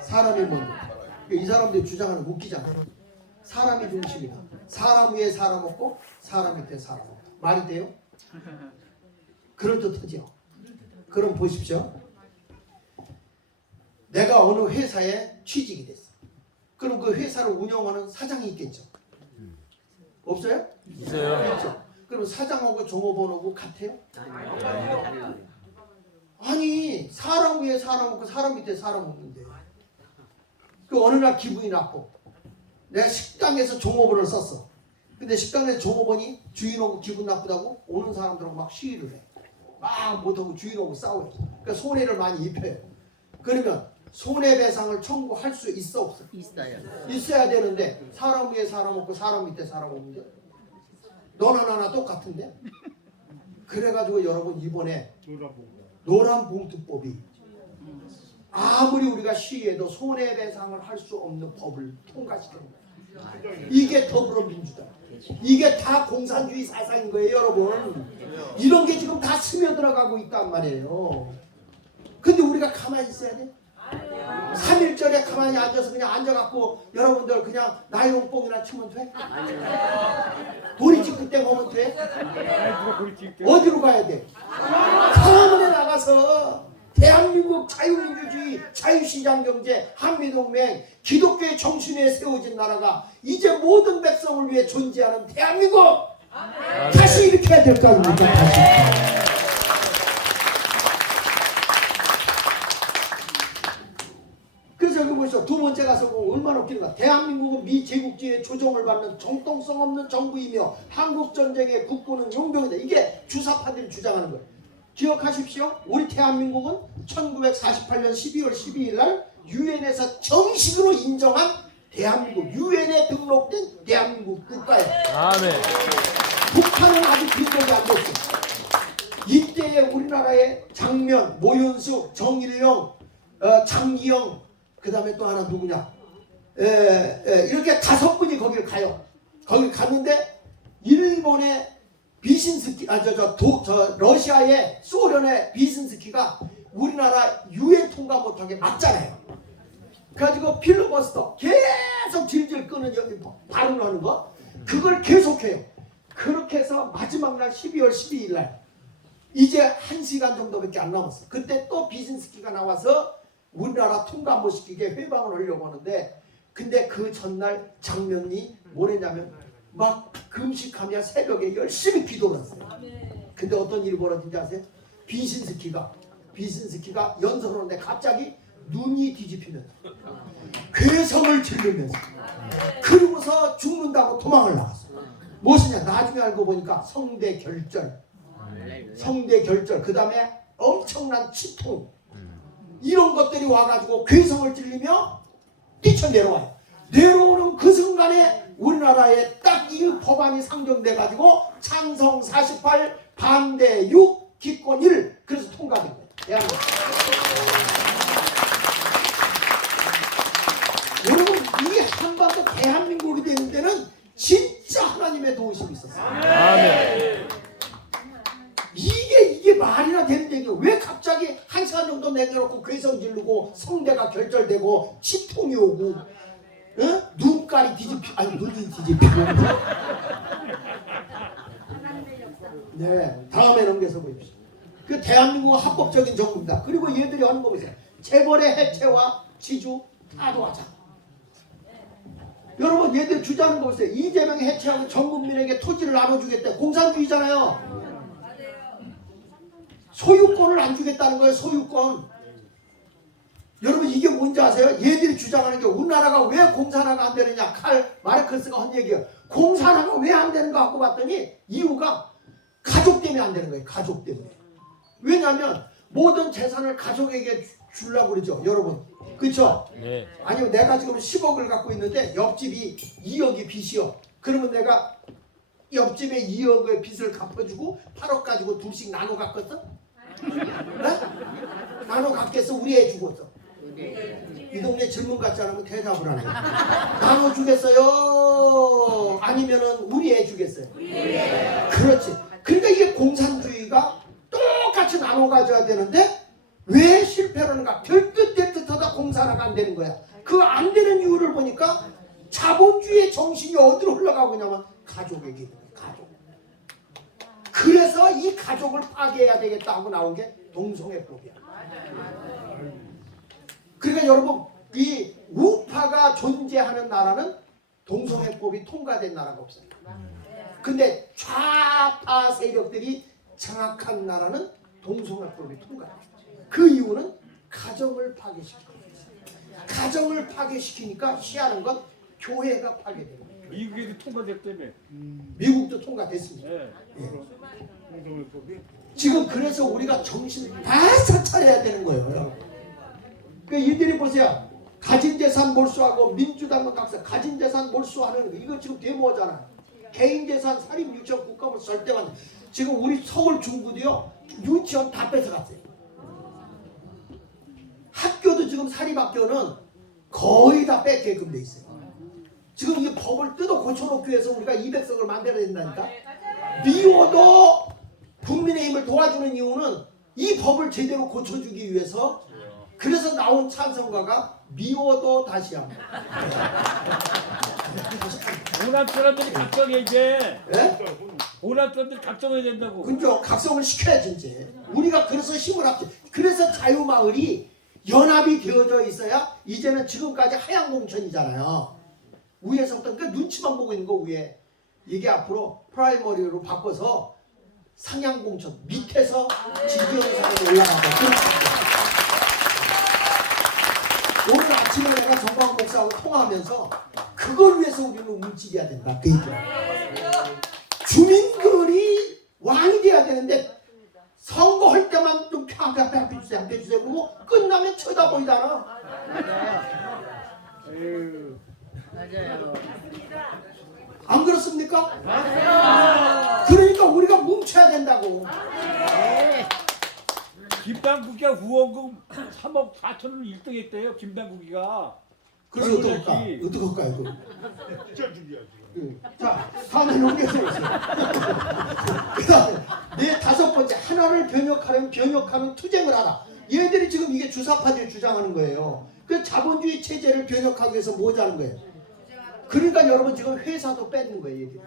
사람이 먼저. 이 사람들이 주장하는 웃기잖아. 사람이 중심이다. 사람 위에 사람 없고 사람 밑에 사람 없다. 말이 돼요? 그럴듯하죠. 그럼 보십시오. 내가 어느 회사에 취직이 됐어. 그럼 그 회사를 운영하는 사장이 있겠죠. 없어요? 있어요. 있죠. 그럼 사장하고 종업원하고 같아요? 아니 사람 위에 사람 없고 사람 밑에 사람 없는데 그 어느 날 기분이 나빠. 내가 식당에서 종업원을 썼어. 근데 식당에서 종업원이 주인하고 기분 나쁘다고 오는 사람들하고 막 시위를 해. 막 못하고 주인하고 싸워요. 그러니까 손해를 많이 입혀요. 그러면 손해배상을 청구할 수 있어 없어? 있어요. 있어야 되는데 사람 위에 사람 없고 사람 밑에 사람 없는데 너나 나나 똑같은데? 그래가지고 여러분 이번에 노란봉투법이 아무리 우리가 시위해도 손해배상을 할 수 없는 법을 통과시키는 거예요. 이게 더불어민주당. 이게 다 공산주의 사상인 거예요, 여러분. 이런 게 지금 다 스며들어가고 있단 말이에요. 근데 우리가 가만히 있어야 돼? 3.1절에 가만히 앉아서 그냥 앉아갖고 여러분들 그냥 나이롱뽕이나 치면 돼? 도리집 그때 오면 돼? 어디로 가야 돼? 강화문에 나가서 대한민국 자유민주주의, 자유시장경제, 한미동맹, 기독교의 정신에 세워진 나라가 이제 모든 백성을 위해 존재하는 대한민국 다시 일으켜야 될 거 아닙니까? 다시. 그래서 여기 보시죠. 두 번째 가서 보면 얼마나 웃긴가. 대한민국은 미 제국주의의 조종을 받는 정통성 없는 정부이며 한국전쟁의 국부는 용병이다. 이게 주사파들이 주장하는 거예요. 기억하십시오. 우리 대한민국은 1948년 12월 12일 날 유엔에서 정식으로 인정한 대한민국, 유엔에 등록된 대한민국 국가예요. 아멘. 북한은 아직 등록이 안 됐어요. 이때에 우리나라의 장면, 모윤숙, 정일영, 장기영, 그 다음에 또 하나 누구냐, 이렇게 5분이 거기를 가요. 거기 갔는데 일본의 비신스키, 러시아의 소련의 비신스키가 우리나라 유엔 통과 못하게 막잖아요. 그래가지고 필로버스터 계속 질질 끄는 여기 발언하는 거, 그걸 계속해요. 그렇게 해서 마지막 날 12월 12일 날 이제 1시간 정도밖에 안 남았어. 그때 또 비신스키가 나와서 우리나라 통과 못 시키게 회방을 하려고 하는데, 근데 그 전날 장면이 뭐랬냐면 막 금식하며 새벽에 열심히 기도를 했어요. 근데 어떤 일이 벌어진지 아세요? 비신스키가 연설하는데 갑자기 눈이 뒤집히면서 괴성을 지르면서 그러고서 죽는다고 도망을 나갔어. 무엇이냐, 나중에 알고 보니까 성대결절, 그 다음에 엄청난 치통, 이런 것들이 와가지고 괴성을 찔리며 뛰쳐내려와요. 내려오는 그 순간에 우리나라에 딱 이 법안이 상정돼가지고 찬성 48, 반대 6, 기권 1, 그래서 통과된 거예요. 대한민국. 여러분, 이 한반도 대한민국이 되는 데는 진짜 하나님의 도우심이 있었어요. 아멘. 이게 말이나 되는 얘기예요. 왜 갑자기 1시간 정도 내려놓고 괴성 지르고 성대가 결절되고 치통이 오고, 눈깔이 눈이 뒤집히고. 네, 다음에 넘겨서 보십시오. 그 대한민국은 합법적인 정부입니다. 그리고 얘들이 하는 거 보세요. 재벌의 해체와 지주 타도하자. 여러분, 얘들 주장하는 거 보세요. 이재명이 해체하고 전 국민에게 토지를 나눠주겠다. 공산주의잖아요. 소유권을 안 주겠다는 거예요. 소유권. 여러분, 이게 뭔지 아세요? 얘들이 주장하는 게 우리나라가 왜 공산화가 안 되느냐. 칼 마르크스가 한 얘기예요. 공산화가 왜 안 되는가 하고 봤더니 이유가 가족 때문에 안 되는 거예요. 가족 때문에. 왜냐하면 모든 재산을 가족에게 주려고 그러죠, 여러분. 그렇죠? 네. 아니면 내가 지금 10억을 갖고 있는데 옆집이 2억이 빚이요. 그러면 내가 옆집에 2억의 빚을 갚아주고 8억 가지고 둘씩 나눠 갖겠어? 네? 나눠 갖겠어? 우리 애 죽었어. 이 동네 질문 같지 않으면 대답을 안 해. 나눠 주겠어요? 아니면은 우리 애 주겠어요? 그렇지. 그러니까 이게 공산주의가 똑같이 나눠 가져야 되는데 왜 실패를 하는가? 될 듯 하다 공산화가 안 되는 거야. 그 안 되는 이유를 보니까 자본주의의 정신이 어디로 흘러가고 있냐면 가족에게 있는 거야. 가족. 그래서 이 가족을 파괴해야 되겠다 하고 나온 게 동성애법이야. 그러니까 여러분 이 우파가 존재하는 나라는 동성애법이 통과된 나라가 없어요. 근데 좌파 세력들이 장악한 나라는 동성애법이 통과돼요. 그 이유는 가정을 파괴시키는 거예요. 가정을 파괴시키니까 시하는 건 교회가 파괴되는 거예요. 미국에도 통과됐다며. 미국도 통과됐습니다. 네. 예. 지금 그래서 우리가 정신 바싹 차려야 되는 거예요. 그 이들이 보세요. 가진 재산 몰수하고 민주당은 각자 가진 재산 몰수하는 거 이거 지금 데모하잖아. 개인 재산 사립 유치원 국가물 절대만. 지금 우리 서울 중구도요 유치원 다 뺏어갔어요. 학교도 지금 사립학교는 거의 다 뺏게끔 돼 있어요. 지금 이 법을 뜯어 고쳐놓기 위해서 우리가 200석을 만들어야 된다니까. 미워도 국민의힘을 도와주는 이유는 이 법을 제대로 고쳐주기 위해서. 그래서 나온 찬성가가 미워도 다시 한번. 오남 사람들이 각성해 이제. 예? 오남 사람들이 각성해야 된다고. 그죠? 각성을 시켜야지 이제. 우리가 그래서 힘을 합쳐. 그래서 자유마을이 연합이 되어져 있어야 이제는 지금까지 하얀공천이잖아요. 위에서부터 그 눈치만 보고 있는 거 위에. 이게 앞으로 프라이머리로 바꿔서 상향공천 밑에서 지지연산으로 올라가고. 오늘 아침에 내가 정광 목사하고 통화하면서 그걸 위해서 우리는 움직여야 된다. 그 얘기야. 주민들이 왕이 돼야 되는데 선거할 때만 좀 앞에 주세요. 앞에 주세요. 그리고 끝나면 쳐다보이잖아. 에휴. 맞아요. 안 그렇습니까? 그러니까 우리가 뭉쳐야 된다고. 김당국이가 후원금 3억 4천을 1등 했대요. 김당국이가. 그래서 어떡할까? 어떡할까 이거? 자, 다음에 넘겨주세요. 그 다음에 네 다섯 번째 하나를 변혁하려면 변혁하는 투쟁을 하라. 얘들이 지금 이게 주사파들이 주장하는 거예요. 그 자본주의 체제를 변혁하기 위해서 뭐 하는 거예요? 그러니까 여러분 지금 회사도 뺏는 거예요. 얘들이.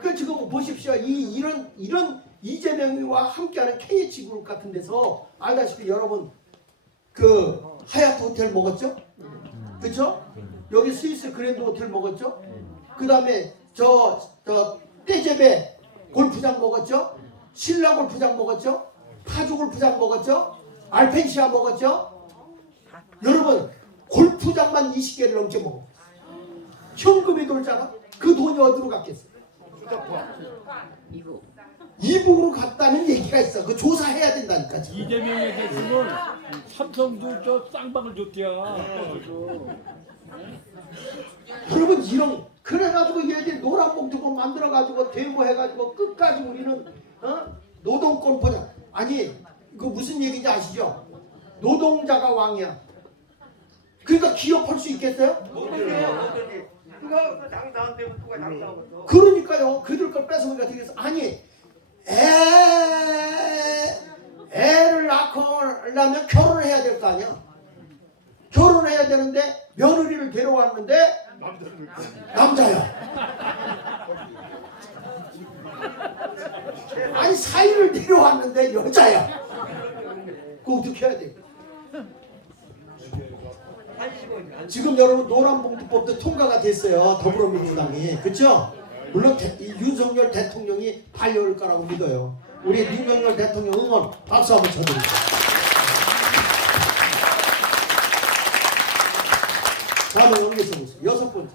그 지금 보십시오. 이런 이재명이와 함께하는 KH 그룹 같은 데서 알다시피 여러분 그 하얏트 호텔 먹었죠? 그렇죠? 여기 스위스 그랜드 호텔 먹었죠? 그 다음에 저 떼제베 골프장 먹었죠? 신라 골프장 먹었죠? 파주 골프장 먹었죠? 알펜시아 먹었죠? 여러분 골프장만 20개를 넘게 먹어. 현금이 돌잖아? 그 돈이 어디로 갔겠어? 이북으로 갔다는 얘기가 있어. 그 조사해야 된다니까. 지금. 이재명에 대해서는 삼성도 저 쌍방을 줬대요. 여러분 이런 그래가지고 얘들 노란봉투법 만들어가지고 데모해가지고 끝까지 우리는 노동권 보자. 아니 이거 무슨 얘기인지 아시죠? 노동자가 왕이야. 그러니까 기업할 수 있겠어요? 그거 당사한 때부터 당사하고 그러니까요. 그들 걸 뺏어먹으니까 되겠어. 아니 애를 낳으려면 결혼을 해야 될 거 아니야. 결혼해야 되는데 며느리를 데려왔는데 남자야. 아니 사위를 데려왔는데 여자야. 그거 어떻게 해야 돼? 지금 여러분 노란봉투법도 통과가 됐어요. 더불어민주당이. 그렇죠? 물론 윤석열 대통령이 발효할 거라고 믿어요. 우리 윤석열 대통령 응원 박수 한번 쳐드립니다. 다음에 넘겨보겠습니다. 여섯 번째,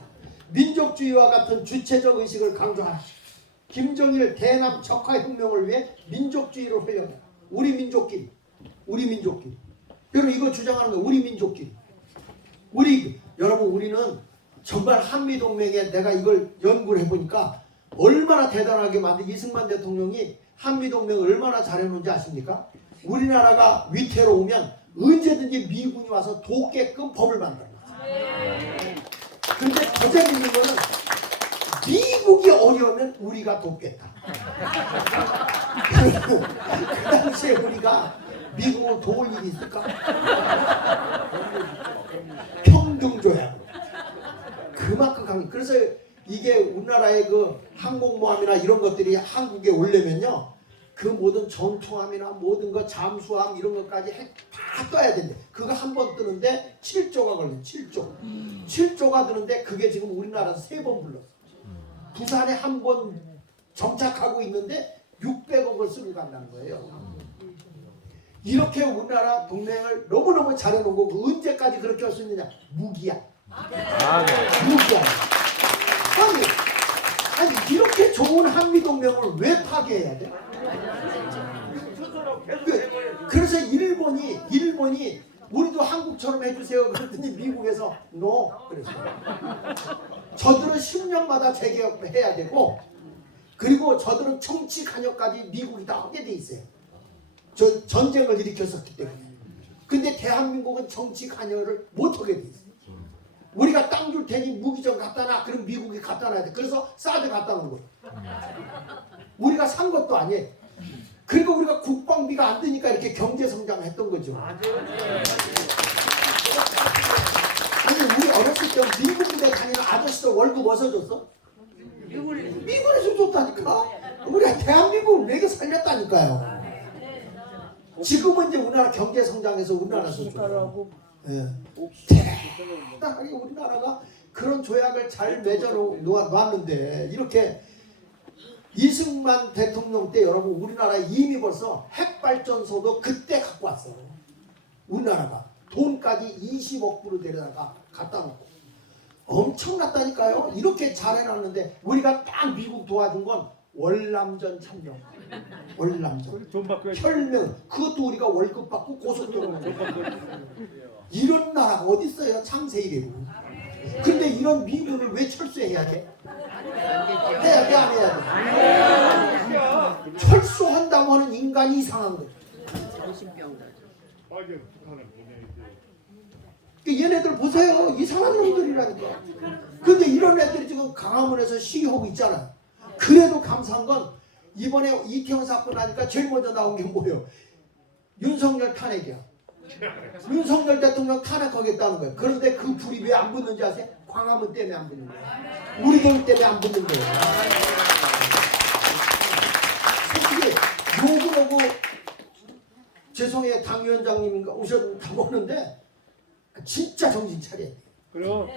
민족주의와 같은 주체적 의식을 강조하십시오. 김정일 대남 적화혁명을 위해 민족주의를 회영해. 우리 민족끼리 우리 민족끼리. 여러분 이거 주장하는 거 우리 민족끼리. 여러분 우리는 정말 한미동맹에 내가 이걸 연구를 해보니까 얼마나 대단하게 만든 이승만 대통령이 한미동맹을 얼마나 잘해놓은지 아십니까? 우리나라가 위태로우면 언제든지 미군이 와서 돕게끔 법을 만듭니다. 근데 더 재밌는 거는 미국이 어려우면 우리가 돕겠다. 그 당시에 우리가 미국을 도울 일이 있을까? 평등조약. 그만큼 강력. 그래서 이게 우리나라의 그 항공모함이나 이런 것들이 한국에 오려면요, 그 모든 전투함이나 모든 거 잠수함 이런 것까지 다 떠야 된대. 그거 한 번 뜨는데 7조가 걸려. 7조가 드는데 그게 지금 우리나라에서 3번 불렀어. 부산에 한 번 정착하고 있는데 600억을 쓰고 간다는 거예요. 이렇게 우리나라 동맹을 너무너무 잘해놓은 거 언제까지 그렇게 할 수 있느냐? 무기야. 무기야. 아니 이렇게 좋은 한미동맹을 왜 파괴해야 돼? 그래서 일본이 우리도 한국처럼 해주세요 그랬더니 미국에서 NO 그랬어요. 저들은 10년마다 재개혁해야 되고, 그리고 저들은 정치 간여까지 미국이 다 하게 돼 있어요. 저 전쟁을 일으켰었기 때문에. 근데 대한민국은 정치 간여를 못하게 돼 있어요. 우리가 땅 줄 테니 무기 좀 갖다 놔. 그럼 미국이 갖다 놔야 돼. 그래서 사드 갖다 놓은 거예요. 우리가 산 것도 아니에요. 그리고 우리가 국방비가 안 드니까 이렇게 경제 성장을 했던 거죠. 아니 우리 어렸을 때 미국 부대 다니는 아저씨들 월급 어디서 줬어? 미국에서 줬다니까. 우리가 대한민국을 매겨 살렸다니까요. 지금은 이제 우리나라 경제 성장해서 우리나라에서 줘요. 예. 대단하게 우리나라가 그런 조약을 잘 맺어 놓았는데, 이렇게 이승만 대통령 때 여러분 우리나라에 이미 벌써 핵발전소도 그때 갖고 왔어요. 우리나라가 돈까지 20억 불을 데려다가 갖다 놓고 엄청났다니까요. 이렇게 잘 해놨는데 우리가 딱 미국 도와준 건 월남전 참여, 월남전, 혈명, 그것도 우리가 월급 받고 고속도로 이런 나라가 어디 있어요? 창세 이래로. 근데 이런 미군을 왜 철수해야 돼? 해야 돼, 안 해야 돼? 철수한다고 하는 인간이 이상한 거죠. 얘네들 보세요. 이상한 놈들이라니까. 근데 이런 애들이 지금 강화문에서 시위하고 있잖아요. 그래도 감사한 건 이번에 이태원 사건 하니까 제일 먼저 나온 게 뭐예요? 윤석열 탄핵이야. 윤석열 대통령 탄핵하겠다는 거예요. 그런데 그 불이 왜 안 붙는지 아세요? 광화문 때문에 안 붙는 거예요. 우리 돈 때문에 안 붙는 거예요. 솔직히 욕을 하고 죄송해요 당위원장님인가 오셨다고 하는데 진짜 정신 차려야 돼요. 그래요.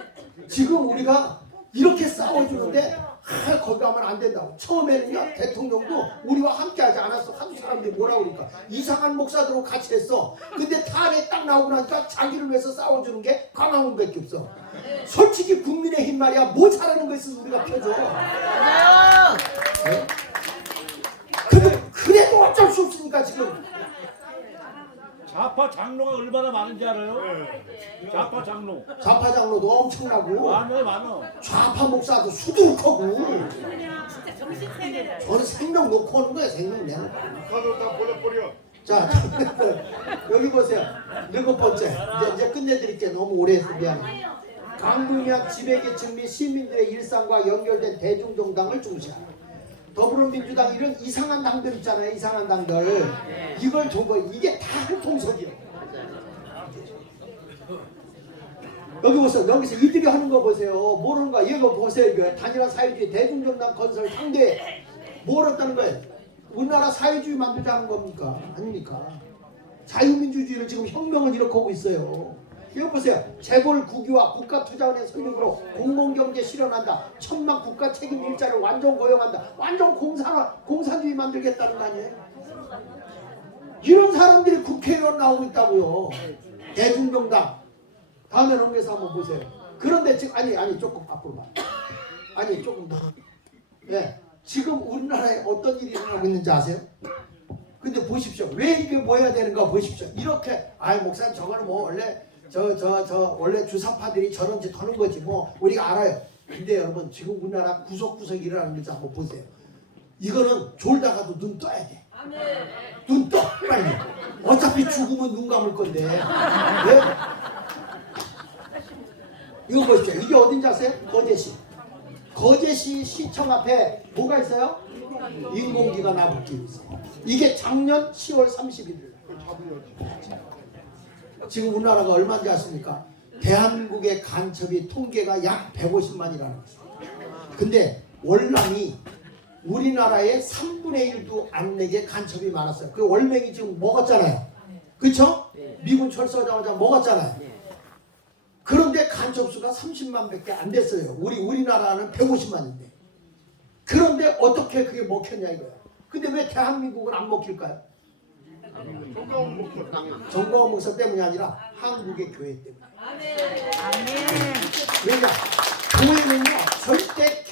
지금 우리가 이렇게 싸워주는데 거기 가면 안 된다고. 처음에는요 대통령도 우리와 함께 하지 않았어. 한두 사람들이 뭐라 그러니까 이상한 목사들하고 같이 했어. 근데 탄핵 딱 나오고 나니까 자기를 위해서 싸워주는 게 광화문밖에 없어. 솔직히 국민의힘 말이야 뭐 잘하는 거 있으면 우리가 펴줘. 네? 근데 그래도 어쩔 수 없으니까 지금 좌파 장로가 얼마나 많은지 알아요? 좌파 장로. 좌파 장로도 엄청나고 많아. 좌파 목사도 수두룩하고 저는 생명 놓고 오는 거예요. 생명 내는 거. 자 여기 보세요. 7번째 이제 끝내드릴게요. 너무 오래 해서 미안해. 강동약 지배계층 및 시민들의 일상과 연결된 대중정당을 중시하라. 더불어민주당 이런 이상한 당들 있잖아요. 이상한 당들 이걸 준 거 이게 다 한 통속이에요. 여기 보세요. 여기서 이들이 하는 거 보세요. 뭐라는가? 이거 보세요. 이거 단일화 사회주의 대중정당 건설 상대 뭘 했다는 거예요? 우리나라 사회주의 만들자는 겁니까? 아닙니까? 자유민주주의를 지금 혁명을 일으키고 있어요. 이거 보세요. 재벌 국유화 국가투자은행 설립으로 공공경제 실현한다. 천만 국가 책임 일자를 완전 고용한다. 완전 공산주의 만들겠다는 거 아니에요? 이런 사람들이 국회의원 나오고 있다고요. 대중정당. 다음에 넘겨서 한번 보세요. 그런데 지금 아니 조금 앞으로 봐. 아니 조금 더. 네. 지금 우리나라에 어떤 일이 일어나고 있는지 아세요? 근데 보십시오. 왜 이게 모여야 되는가 보십시오. 이렇게 아이 목사님 저거는 뭐 원래 저 원래 주사파들이 저런 짓 하는 거지 뭐 우리가 알아요. 근데 여러분 지금 우리나라 구석구석 일어나는 거 한번 보세요. 이거는 졸다가도 눈 떠야 돼. 눈 떠 빨리. 어차피 죽으면 눈 감을 건데. 네? 이거 보십시오. 이게 어딘지 아세요? 거제시. 거제시 시청 앞에 뭐가 있어요? 인공기가 나붙기로 있어요. 이게 작년 10월 31일. 지금 우리나라가 얼마인지 아십니까? 대한민국의 간첩이 통계가 약 150만이라는 것입니다. 근데 월남이 우리나라의 3분의 1도 안 내게 간첩이 많았어요. 그 월맹이 지금 먹었잖아요. 그쵸? 미군 철수하자마자 먹었잖아요. 그런데 간첩 수가 30만 밖에 안 됐어요. 우리나라는 150만인데. 그런데 어떻게 그게 먹혔냐 이거야. 근데 왜 대한민국은 안 먹힐까요? 정광훈 목사 때문이 아니라 한국의 교회 때문에. 왜냐? 교회는요 절대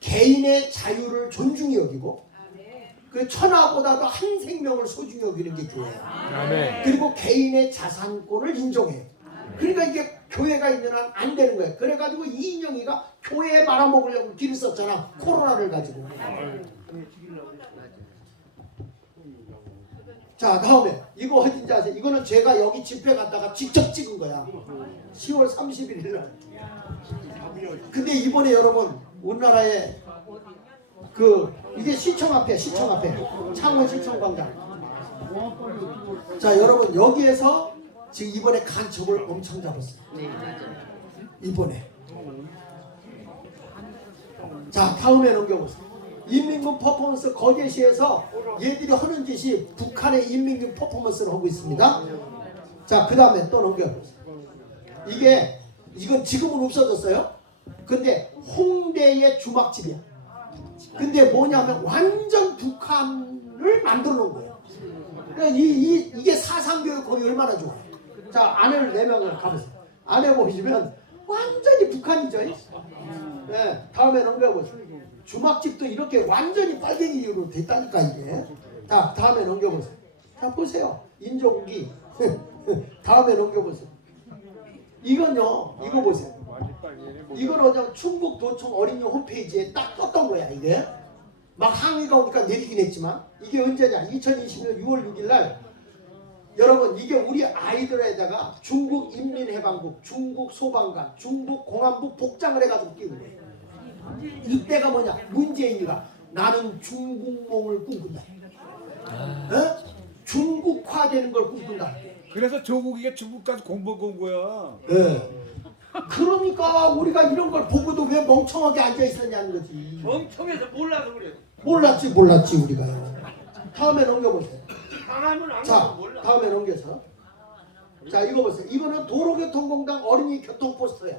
개인의 자유를 존중히 여기고 그 천하보다도 한 생명을 소중히 여기는 게 교회예요. 아멘. 그리고 개인의 자산권을 인정해요. 그러니까 이게 교회가 있는 한 안 되는 거예요. 그래가지고 이인영이가 교회에 말아먹으려고 길을 썼잖아. 코로나를 가지고. 자 다음에 이거 어딘지 아세요? 이거는 제가 여기 집회 갔다가 직접 찍은 거야. 10월 31일 날. 근데 이번에 여러분 우리나라에 이게 시청 앞에 창원 시청광장. 자 여러분 여기에서 지금 이번에 간첩을 엄청 잡았어요. 이번에. 자 다음에 넘겨보세요. 인민군 퍼포먼스 거제시에서 얘들이 하는 짓이 북한의 인민군 퍼포먼스를 하고 있습니다. 자 그 다음에 또 넘겨보세요. 이건 지금은 없어졌어요. 근데 홍대의 주막집이야. 근데 뭐냐면 완전 북한을 만들어 놓은 거예요. 그러니까 이게 사상교육법이 얼마나 좋아요. 자 안을 4명을 가보세요. 안에 보시면 완전히 북한이죠. 네, 다음에 넘겨보세요. 주막집도 이렇게 완전히 빨갱이로 됐다니까 이게. 자 다음에 넘겨보세요. 자 보세요. 인종기. 다음에 넘겨보세요. 이건요. 이거 보세요. 이건 그냥 충북도청 어린이 홈페이지에 딱 떴던 거야 이게. 막 항의가 오니까 내리긴 했지만 이게 언제냐? 2020년 6월 6일 날 여러분 이게 우리 아이들에다가 중국 인민해방국, 중국 소방관, 중국 공안부 복장을 해가지고 띄운 거예요. 이때가 뭐냐? 문재인이가 나는 중국몽을 꿈꾼다. 중국화되는 걸 꿈꾼다. 그래서 조국이가 중국까지 공부하고 온 거야. 네. 그러니까 우리가 이런 걸 보고도 왜 멍청하게 앉아 있었냐는 거지. 멍청해서 몰라서 그래. 몰랐지 우리가요. 다음에 넘겨보세요. 자 다음에 넘겨서. 자 이거 보세요. 이거는 도로교통공단 어린이 교통포스터야.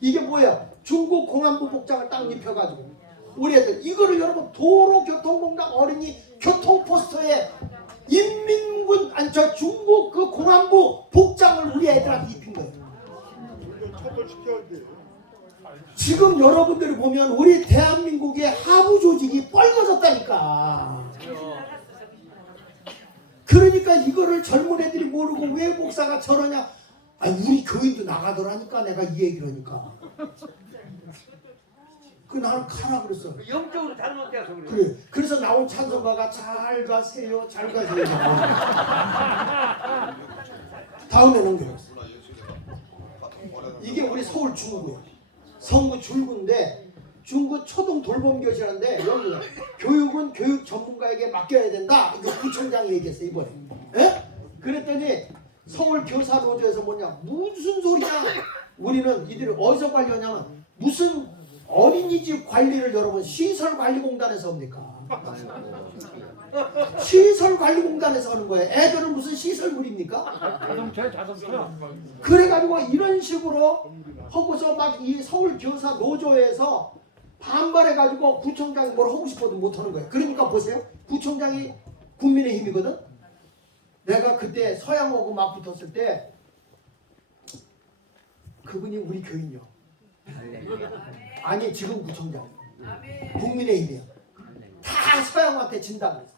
이게 뭐야? 중국 공안부 복장을 딱 입혀가지고 우리 애들 이거를 여러분 도로교통공단 어린이 교통포스터에 인민군 저 중국 그 공안부 복장을 우리 애들한테 입힌 거예요. 지금 여러분들이 보면 우리 대한민국의 하부 조직이 뻘거졌다니까. 그러니까 이거를 젊은 애들이 모르고 왜 목사가 저러냐. 아니 우리 교인도 나가더라니까 내가 이 얘기를 하니까. 그 나는 가라 그랬어. 영적으로 잘못돼서 그래. 그래. 그래서 나온 찬송가가 잘 가세요, 잘 가세요. 다음에 넘겨봤어. 이게 우리 서울 중구예요. 성구 줄구인데 중구 초등 돌봄교실인데 여기 교육은 교육 전문가에게 맡겨야 된다. 이거 구청장이 얘기했어 이번에. 에? 그랬더니 서울 교사 노조에서 뭐냐 무슨 소리냐. 우리는 이들이 어디서 관리하냐면 무슨 어린이집 관리를 여러분 시설관리공단에서 합니까? 시설관리공단에서 하는 거예요. 애들은 무슨 시설물입니까? 자동차. 그래가지고 이런 식으로 하고서 막 이 서울 교사 노조에서 반발해가지고 구청장이 뭘 하고 싶어도 못하는 거예요. 그러니까 보세요. 구청장이 국민의힘이거든. 내가 그때 서양하고 막 붙었을 때 그분이 우리 교인이요. 아니 지금 구청장 국민의힘이야. 다 서양한테 진다고 했어.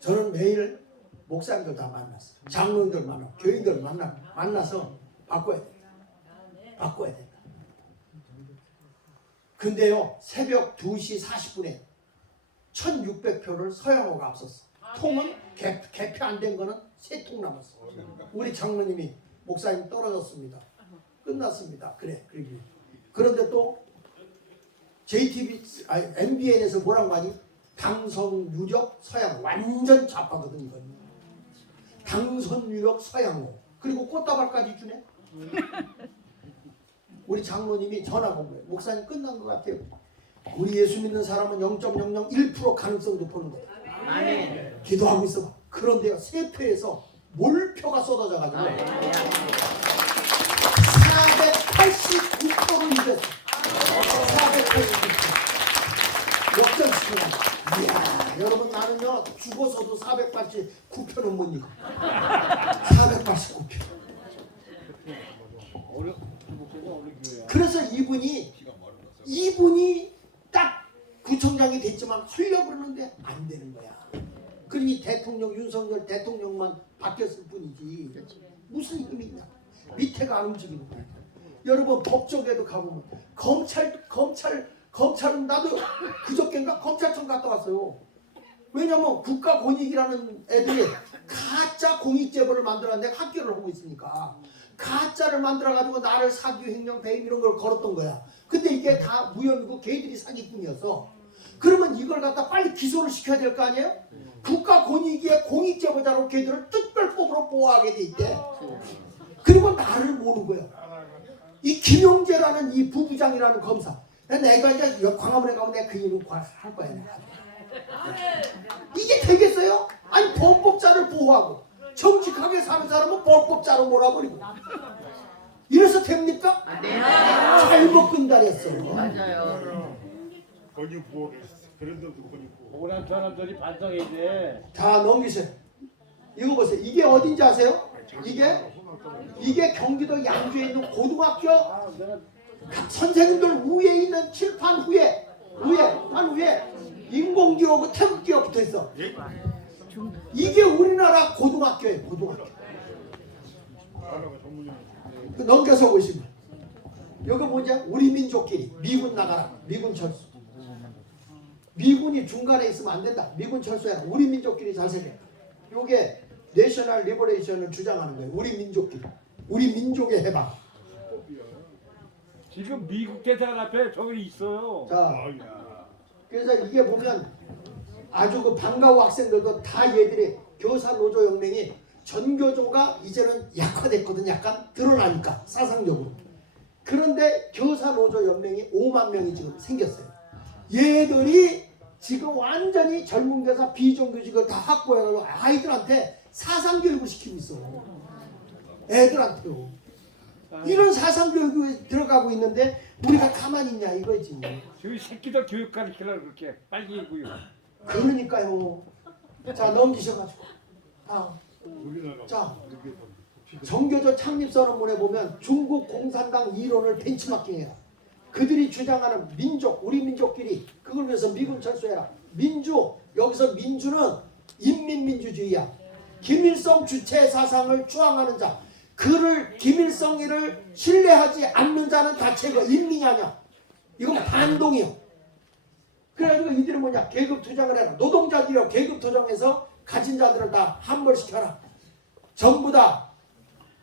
저는 매일 목사님들 다 만났어요. 장로님들 만나고 교인들 만나서 바꿔야 된다. 바꿔야 된다. 근데요 새벽 2시 40분에 1600표를 서영호가 앞섰어. 통은 개표 안 된 거는 3통 남았어. 우리 장로님이 목사님 떨어졌습니다. 끝났습니다. 그래. 그런데 또 MBN에서 뭐라고 하니? 당선 유력 서양호. 완전 좌파거든 이건. 당선 유력 서양호. 그리고 꽃다발까지 주네. 우리 장로님이 전화가 온 거예요. 목사님 끝난 것 같아요. 우리 예수 믿는 사람은 0.001% 가능성도 보는 거다. 아멘. 기도하고 있어. 그런데요 세표에서 몰표가 쏟아져가지고 489표를 이겼어. 489표. 역전시키는. 이야 여러분 나는요 죽어서도 489표는 못 이겨. 489표. 그래서 이분이 딱 구청장이 됐지만 하려고 그러는데 안 되는 거야. 그러니 대통령 윤석열 대통령만 바뀌었을 뿐이지 무슨 힘이 있냐. 밑에가 안 움직이는 거야. 여러분 법정에도 가보면 검찰은 나도 그저께인가 검찰청 갔다 왔어요. 왜냐면 국가권익이라는 애들이 가짜 공익제보를 만들었는데 학교를 하고 있으니까 가짜를 만들어가지고 나를 사기, 횡령, 배임 이런 걸 걸었던 거야. 근데 이게 다 무혐의고 걔들이 사기꾼이어서 그러면 이걸 갖다 빨리 기소를 시켜야 될 거 아니에요? 국가권익위의 공익제보자로 걔들을 특별법으로 보호하게 돼 있대. 그리고 나를 모르는 거야. 이 김용재라는 이 부부장이라는 검사. 내가 이제 광화문에 가면 내가 그 이름 할 거야. 이게 되겠어요? 아니 범법자를 보호하고 정직하게 사는 사람은 범법자로 몰아버리고 이래서 됩니까? 잘못 끈달했어요. 맞아요. 권유보호 그런데도 권유보호. 억울한 사람들이 반성해야지. 자 넘기세요. 이거 보세요. 이게 어딘지 아세요? 이게 경기도 양주에 있는 고등학교 선생님들 위에 있는 판 후에 인공기어하고 태극기가 붙어있어. 이게 우리나라 고등학교예요. 고등학교. 넘겨서 보시면 여기 뭐냐? 우리 민족끼리 미군 나가라. 미군 철수. 미군이 중간에 있으면 안 된다. 미군 철수해라. 우리 민족끼리 잘 생겨. 요게 내셔널 리버레이션을 주장하는 거예요. 우리 민족끼리. 우리 민족의 해방. 지금 미국 대사관 앞에 저기 있어요. 자, 그래서 이게 보면 아주 그 방과후 학생들도 다 얘들이 교사 노조 연맹이 전교조가 이제는 약화됐거든. 약간 드러나니까 사상적으로. 그런데 교사 노조 연맹이 5만 명이 지금 생겼어요. 얘들이 지금 완전히 젊은 교사 비정규직을 다 확보해가지고 아이들한테 사상교육을 시키고 있어. 애들한테요. 이런 사상교육에 들어가고 있는데 우리가 가만히 있냐 이거지. 저희 새끼들 교육 가르치려고 그렇게 빨리 고요. 그러니까요. 자 넘기셔가지고. 자 정교조 창립선언문에 보면 중국 공산당 이론을 벤치마킹해라. 그들이 주장하는 민족, 우리 민족끼리 그걸 위해서 미군 철수해라. 민주, 여기서 민주는 인민민주주의야. 김일성 주체 사상을 추앙하는 자, 그를 김일성이를 신뢰하지 않는 자는 다 제거. 인민이 아니야. 이건 반동이야. 그래가지고 이들은 뭐냐? 계급 투쟁을 해라. 노동자들이요 계급 투쟁해서 가진 자들을 다 함벌시켜라. 전부 다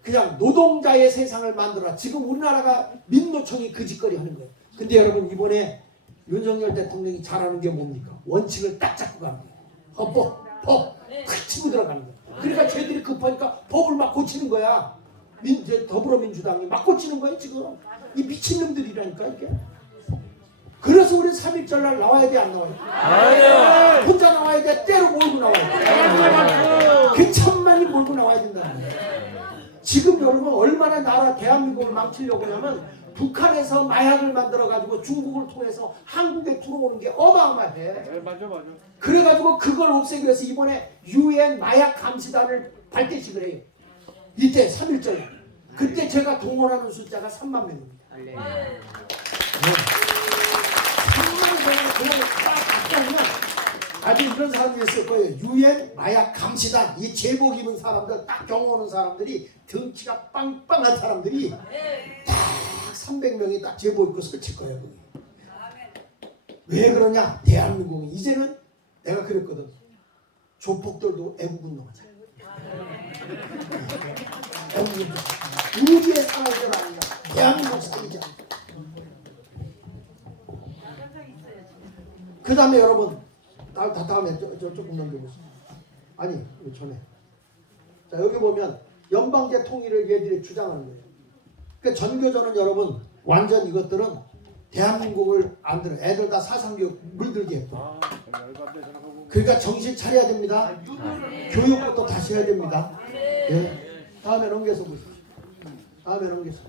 그냥 노동자의 세상을 만들어라. 지금 우리나라가 민노총이 그 짓거리 하는 거예요. 근데 여러분 이번에 윤석열 대통령이 잘하는 게 뭡니까? 원칙을 딱 잡고 가는 거예요. 헌법, 법, 탁 치고 들어가는 거예요. 그러니까 쟤들이 급하니까 법을 막 고치는 거야. 더불어민주당이 막 고치는 거예요 지금. 이 미친놈들이라니까 이게. 그래서 우리 3.1절 날 나와야 돼 안 나와요? 혼자 나와야 돼. 때로 몰고 나와야 돼. 그 천만이 몰고 나와야 된다는 거예요. 지금 여러분 얼마나 나라 대한민국을 망치려고 하냐면 북한에서 마약을 만들어가지고 중국을 통해서 한국에 들어오는 게 어마어마해. 네, 맞아. 그래가지고 그걸 없애기 위해서 이번에 UN 마약 감시단을 발대식을 해요. 이때 3.1절 그때 제가 동원하는 숫자가 3만 명입니다. 3만 명을 그냥 딱 갖다 오면 아주 이런 사람들이 있을 거예요. 유엔 마약 감시단 이 제복 입은 사람들 딱 경호하는 사람들이 등치가 빵빵한 사람들이 딱 300명이 딱 제복 입고 설칠 거예요. 거기. 왜 그러냐? 대한민국이 이제는 내가 그랬거든. 조폭들도 애국운동하자. 애국운동. 우리의 상황들 아니야. 대한민국 사이자. 그 다음에 여러분 다음에 조금 넘겨보세요. 아니 전에 자 여기 보면 연방제 통일을 얘들이 주장하는 거예요. 그러니까 전교조는 여러분 완전 이것들은 대한민국을 안 들어. 애들 다 사상교육 물들게 했고. 그러니까 정신 차려야 됩니다. 교육부터 다시 해야 됩니다. 예. 다음에 넘겨서 보세요. 다음에 넘겨서.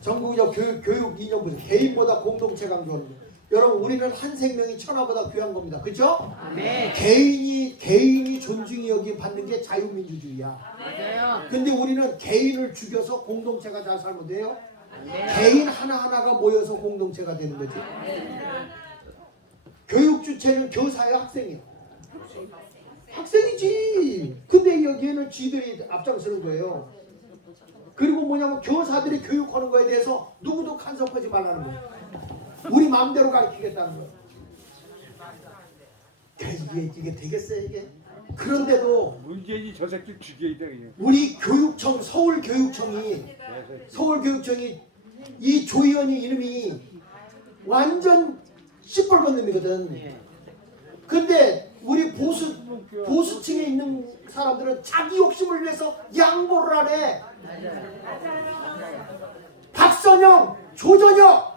전국적 교육 이념 보세요. 개인보다 공동체 강조하는 거예요. 여러분 우리는 한 생명이 천하보다 귀한 겁니다. 그렇죠? 네. 개인이 존중이 여기 받는 게 자유민주주의야. 맞아요. 근데 우리는 개인을 죽여서 공동체가 잘 살면 돼요? 네. 개인 하나하나가 모여서 공동체가 되는 거지. 교육 주체는 교사의 학생이야. 학생이지. 근데 여기에는 쥐들이 앞장서는 거예요. 그리고 뭐냐면 교사들이 교육하는 거에 대해서 누구도 간섭하지 말라는 거예요. 우리 마음대로 가르치겠다는 거예요. 이게 되겠어요 이게? 그런데도 문재인이 저 새끼 죽여야 돼. 우리 교육청 서울교육청이 이 조희연이 이름이 완전 시뻘건 놈이거든. 근데 우리 보수층에 있는 사람들은 자기 욕심을 위해서 양보를 하네. 박선영, 조전혁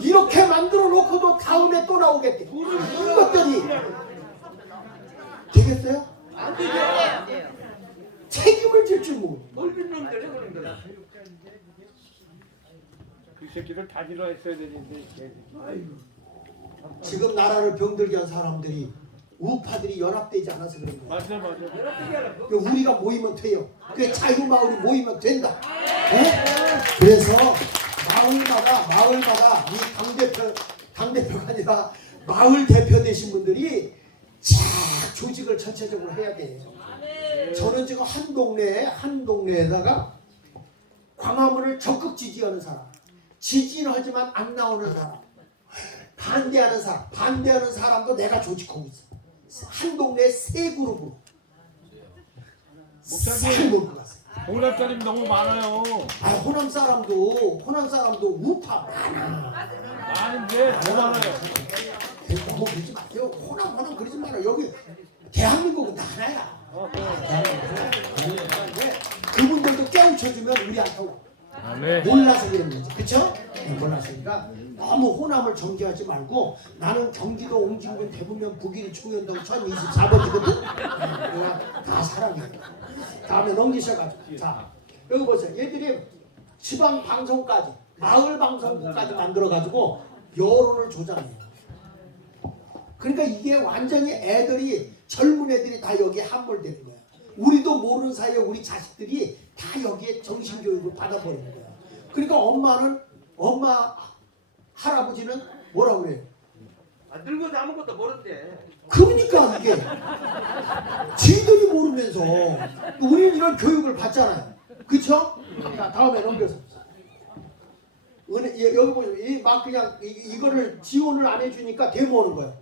이렇게 만들어 놓고도 다음에 또 나오겠대. 이것들이 되겠어요? 안 되죠. 안 돼요. 책임을 질 줄 모르. 넓은 놈들이 그런 거다. 그 새끼를 다지러 했어야 되는데. 지금 나라를 병들게 한 사람들이 우파들이 연합되지 않아서 그런 거야. 맞아. 우리가 모이면 돼요. 그 자유마을이 모이면 된다. 네? 그래서 마을마다 이 당대표가 아니라 마을 대표 되신 분들이 쫙 조직을 전체적으로 해야 돼요. 저는 지금 한 동네에다가 광화문을 적극 지지하는 사람, 지지는 하지만 안 나오는 사람, 반대하는 사람도 내가 조직하고 있어. 한 동네 세 그룹으로. 싹 몰고 갔어요. 홍남자님 너무 많아요. 호남 사람도 우파 많아. 많은데 더 많아요. 너무 그러지 마세요. 호남 그러지 마라. 여기 대한민국은 다 하나야. 그분들도 깨우쳐주면 우리한테 몰라서 그런 거지. 그쵸? 몰랐으니까 너무 호남을 정죄하지 말고 나는 경기도 옹진군 대부면 북일 총연동 1024번이거든. 내가 다 사랑해. 다음에 넘기셔가지고 자 여기 보세요. 얘들이 지방 방송까지 마을 방송국까지 만들어가지고 여론을 조장해요. 그러니까 이게 완전히 젊은 애들이 다 여기에 함몰되는 거야. 우리도 모르는 사이에 우리 자식들이 다 여기에 정신교육을 받아버리는 거야. 그러니까 엄마 할아버지는 뭐라고 그래요? 늙어서 아무것도 모른대. 그러니까 이게 지들이 모르면서 우리는 이런 교육을 받잖아요. 그쵸? 자 다음에 넘겨서 여기 보시면 막 그냥 이거를 지원을 안 해주니까 데모하는 거예요.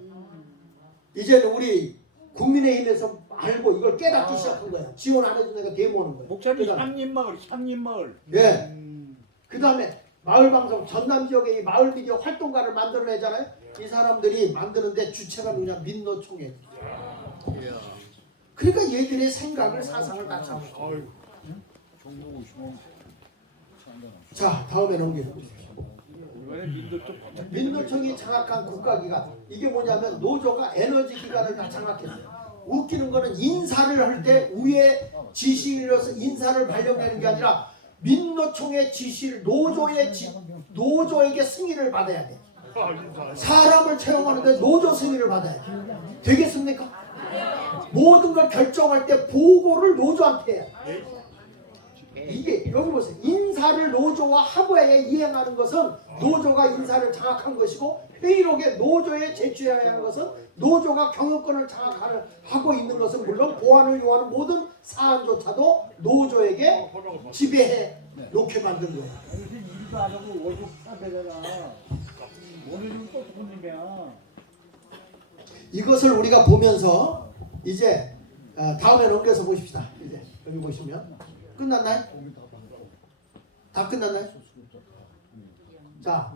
이제는 우리 국민의힘에서 알고 이걸 깨닫기 시작한 거예요. 지원 안 해주니까 데모하는 거예요. 목사님 삼림마을. 예. 그 다음에 마을방송 전남 지역에 이 마을 미디어 활동가를 만들어내잖아요. 이 사람들이 만드는데 주체가 누구냐? 민노총회. 그러니까 얘들의 생각을 사상을 다 잡고. 자 다음에 넘겨주세요. 민노총이 장악한 국가기관 이게 뭐냐면 노조가 에너지 기관을 다 장악했어요. 웃기는 거는 인사를 할 때 위에 지시로서 인사를 발령내는 게 아니라 민노총의 지시를 노조에게 승인을 받아야 돼. 사람을 채용하는데 노조 승인을 받아야 돼. 되겠습니까? 모든 걸 결정할 때 보고를 노조한테 해야 돼. 이게 여기 보세요. 인사를 노조와 합의에 이행하는 것은 노조가 인사를 장악한 것이고 회의록에 노조에 제출해야 하는 것은 노조가 경영권을 장악하고 있는 것은 물론 보안을 요하는 모든 사안조차도 노조에게 지배해 놓게 만든 거예요. 무슨 일도 안 하고 월급 사대잖아. 오늘은 또 손님이야. 이것을 우리가 보면서 이제 다음에 넘겨서 보십시다. 이제 여기 보시면 끝났나요? 다 끝났나요? 자,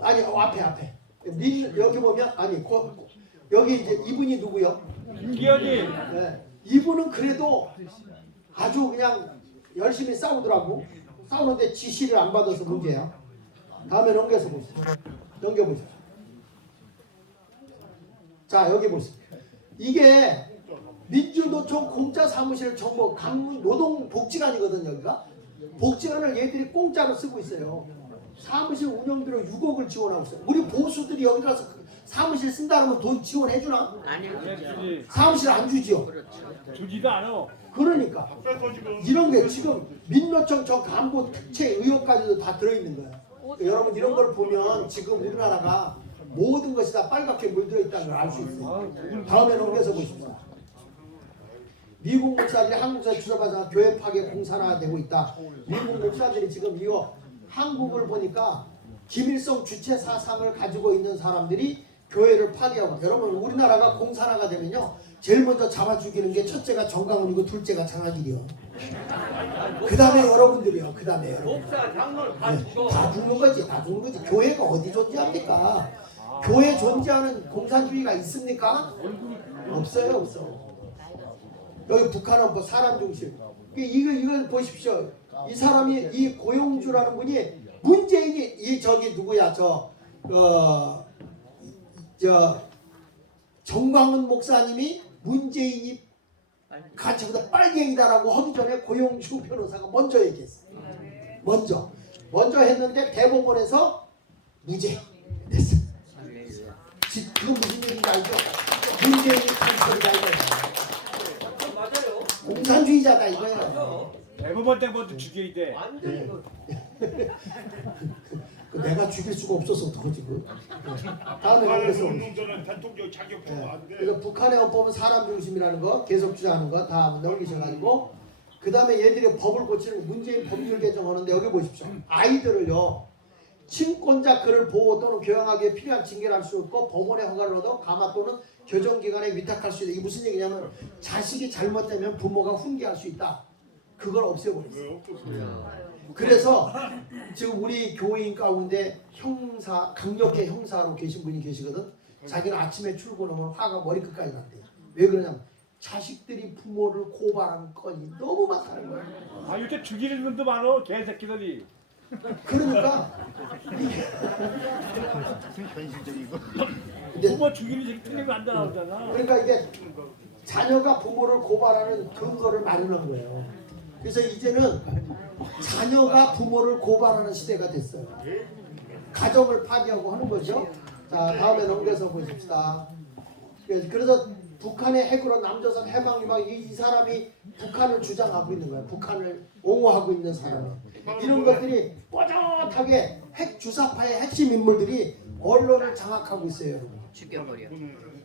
아니 앞에 여기 보면 아니 여기 이제 이분이 누구요? 김기현이 네. 이분은 그래도 아주 그냥 열심히 싸우더라고. 싸우는데 지시를 안 받아서 문제야. 다음에 넘겨서 보시죠. 넘겨보시죠. 자, 여기 보시죠. 이게 민주노총 공짜 사무실 정보 강릉 노동복지관이거든. 여기가 복지관을 얘들이 공짜로 쓰고 있어요. 사무실 운영비로 6억을 지원하고 있어요. 우리 보수들이 여기 가서 사무실 쓴다면 돈 지원해 주나? 아니요. 주지. 사무실 안 주지요. 주지도 않아. 그러니까 앞에서 지금 이런 게 지금 민노총 저 간부 특채 의혹까지도 다 들어있는 거야. 그러니까 여러분 이런 걸 보면 지금 우리나라가 모든 것이 다 빨갛게 물들어 있다는 걸 알 수 있어요. 다음에 넘겨서 보십시다. 미국 목사들이 한국에서 주저받아 교회 파괴 공산화되고 있다. 미국 목사들이 지금 이거 한국을 보니까 김일성 주체 사상을 가지고 있는 사람들이 교회를 파괴하고, 여러분 우리나라가 공산화가 되면요 제일 먼저 잡아 죽이는 게 첫째가 정강훈이고 둘째가 장학일이요. 그 다음에 여러분들이요. 그 다음에 여러분. 목사 장로를 다 네, 죽여. 다 죽는 거지. 다 죽는 거지. 교회가 어디 존재합니까? 교회 존재하는 공산주의가 있습니까? 없어요. 없어. 여기 북한은 뭐 사람 중심. 이거 보십시오. 이 사람이 이 고용주라는 분이 문재인이 이 저기 누구야 저 정광훈 목사님이 문재인이 가치보다 빨갱이다라고 하기 전에 고용주 변호사가 먼저 얘기했어요. 먼저 했는데 대법원에서 무죄 됐어. 그건 무슨 얘기인지 알죠? 문재인이 간첩이다 이거예요. 맞아요. 공산주의자다 이거예요. 대법원 때부터 죽여야 돼. 완전히 내가 죽일 수가 없어서 어떡하지 그. 다음에 북한에서 그래서 운동자는 대통령 자격증 안 돼. 그래서 북한의 헌법은 사람 중심이라는 거 계속 주장하는 거 다 넘기셔가지고 그 다음에 얘들이 법을 고치는 문재인 법률 개정하는데 여기 보십시오. 아이들을요 친권자 그를 보호 또는 교양하기에 필요한 징계를 할 수 없고 법원의 허가를 얻어 가마 또는 교정기관에 위탁할 수 있다. 이게 무슨 얘기냐면 자식이 잘못되면 부모가 훈계할 수 있다. 그걸 없애버렸어요. 왜 없었어요? 그래서 지금 우리 교인 가운데 형사, 강력계 형사로 계신 분이 계시거든. 자기는 아침에 출근하면 화가 머리끝까지 난대요. 왜 그러냐면 자식들이 부모를 고발하는 건이 너무 많다는 거야. 아 요새 죽이는 놈도 많어. 개새끼들이. 그러니까 이게 부모 죽이는 새끼 틀리면 안 나오잖아. 그러니까 이게 자녀가 부모를 고발하는 근거를 마련한 거예요. 그래서 이제는 자녀가 부모를 고발하는 시대가 됐어요. 가정을 파괴하고 하는 거죠. 자, 다음에 넘겨서 보십시다. 그래서 북한의 핵으로 남조선 해방유방 이 사람이 북한을 주장하고 있는 거예요. 북한을 옹호하고 있는 사람이. 이런 것들이 뽀얗하게 핵 주사파의 핵심 인물들이 언론을 장악하고 있어요, 여러분. 죽여버려.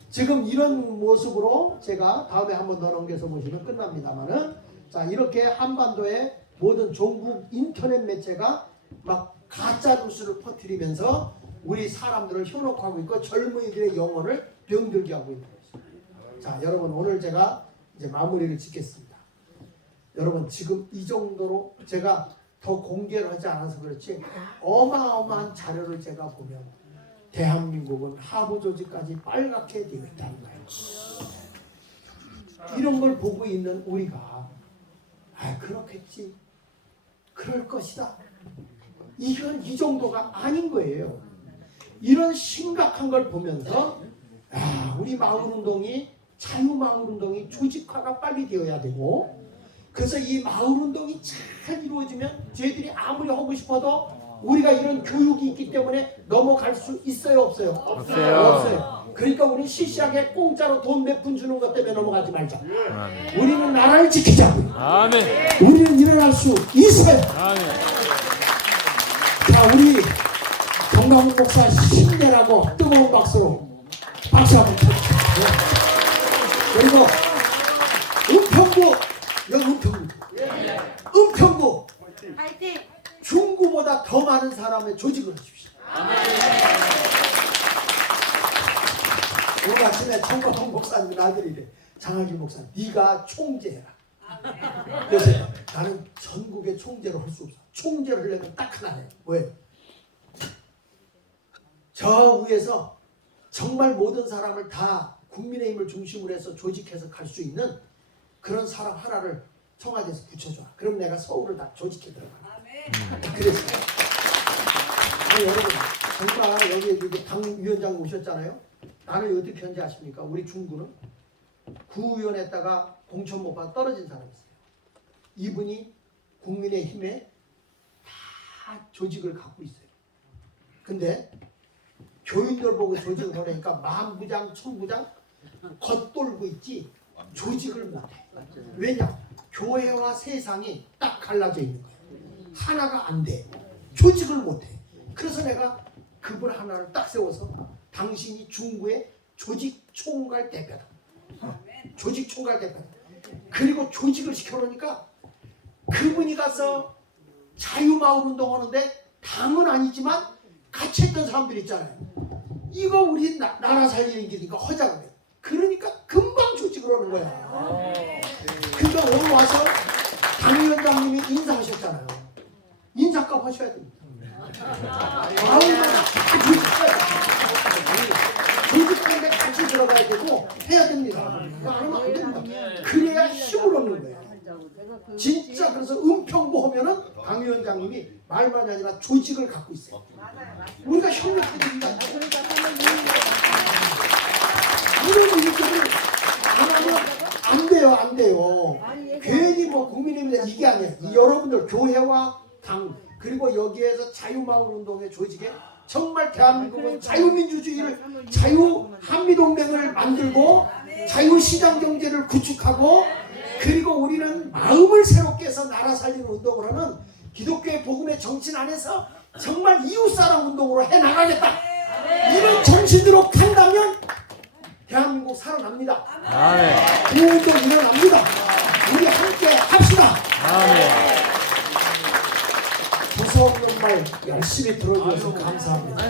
지금 이런 모습으로 제가 다음에 한번 더 넘겨서 보시면 끝납니다만은, 자 이렇게 한반도의 모든 종북 인터넷 매체가 막 가짜 뉴스를 퍼뜨리면서 우리 사람들을 현혹하고 있고 젊은이들의 영혼을 병들게 하고 있는 것입니다. 자 여러분 오늘 제가 이제 마무리를 짓겠습니다. 여러분 지금 이 정도로 제가 더 공개를 하지 않아서 그렇지 어마어마한 자료를 제가 보면 대한민국은 하부 조직까지 빨갛게 되어 있다는 거예요. 이런 걸 보고 있는 우리가 그렇겠지, 그럴 것이다, 이건 이 정도가 아닌 거예요. 이런 심각한 걸 보면서 우리 마을운동이 자유마을운동이 조직화가 빨리 되어야 되고, 그래서 이 마을운동이 잘 이루어지면 저희들이 아무리 하고 싶어도 우리가 이런 교육이 있기 때문에 넘어갈 수 있어요, 없어요? 없어요. 그러니까 우리 시시하게 공짜로 돈 몇 푼 주는 것 때문에 넘어가지 말자. 우리는 나라를 지키자고요. 아멘. 우리는 일어날 수 있어요. 아멘. 자, 우리 정남훈 목사 힘내라고 뜨거운 박수로 박수 한번 쳐주세요. 그리고 은평구, 여기 은평구 파이팅. 중구보다 더 많은 사람의 조직을 하십시오. 오늘 아침에 정광훈 목사님 아들이래. 장학일 목사님, 네가 총재해라. 그래서 나는 전국의 총재로 할 수 없어. 총재를 하려면 딱 하나예요. 뭐예요? 저 위에서 정말 모든 사람을 다 국민의힘을 중심으로 해서 조직해서 갈 수 있는 그런 사람 하나를 청와대에서 붙여줘. 그럼 내가 서울을 다 조직해 들어가. 그래서 여러분 정말 여기 당 위원장 오셨잖아요. 나는 어떻게 한지 아십니까? 우리 중구는 구의원에다가 공천 못 받아 떨어진 사람이 있어요. 이분이 국민의힘에 다 조직을 갖고 있어요. 근데 교인들 보고 조직을 하려니까 만부장, 천부장 겉돌고 있지 조직을 못해. 왜냐? 교회와 세상이 딱 갈라져 있는 거예요. 하나가 안 돼. 조직을 못해. 그래서 내가 그분 하나를 딱 세워서 당신이 중구의 조직 총괄 대표다. 조직 총괄 대표다. 그리고 조직을 시켜놓으니까 그분이 가서 자유마을 운동하는데 당은 아니지만 같이 했던 사람들 있잖아요. 이거 우리 나라 살리는 길이니까 허자가 돼. 그러니까 금방 조직을 하는 거야. 그러니까 오늘 와서 당위원장님이 인사하셨잖아요. 인사값 하셔야 됩니다. 마음만 다 조직하는데 같이 들어가야 되고 해야 됩니다. 그거 안 하면 안 됩니다. 그래야 힘을 얻는 거예요. 진짜 그래서 은평구 하면은 당 위원장님이 말만이 아니라 조직을 갖고 있어요. 우리가 협력해야 됩니다. 이런 일들을 안 하면 안 돼요, 안 돼요. 괜히 뭐 국민의힘 이게 아니에요. 이 여러분들 교회와 당 그리고 여기에서 자유마을운동의 조직에 정말 대한민국은 자유민주주의를 자유한미동맹을 만들고 자유시장경제를 구축하고 그리고 우리는 마음을 새롭게 해서 나라 살리는 운동을 하는 기독교의 복음의 정신 안에서 정말 이웃사랑 운동으로 해나가겠다. 이런 정신으로 간다면 대한민국 살아납니다. 구호운동 일어납니다. 우리 함께 합시다. 두서없는 말 열심히 들어주셔서 감사합니다.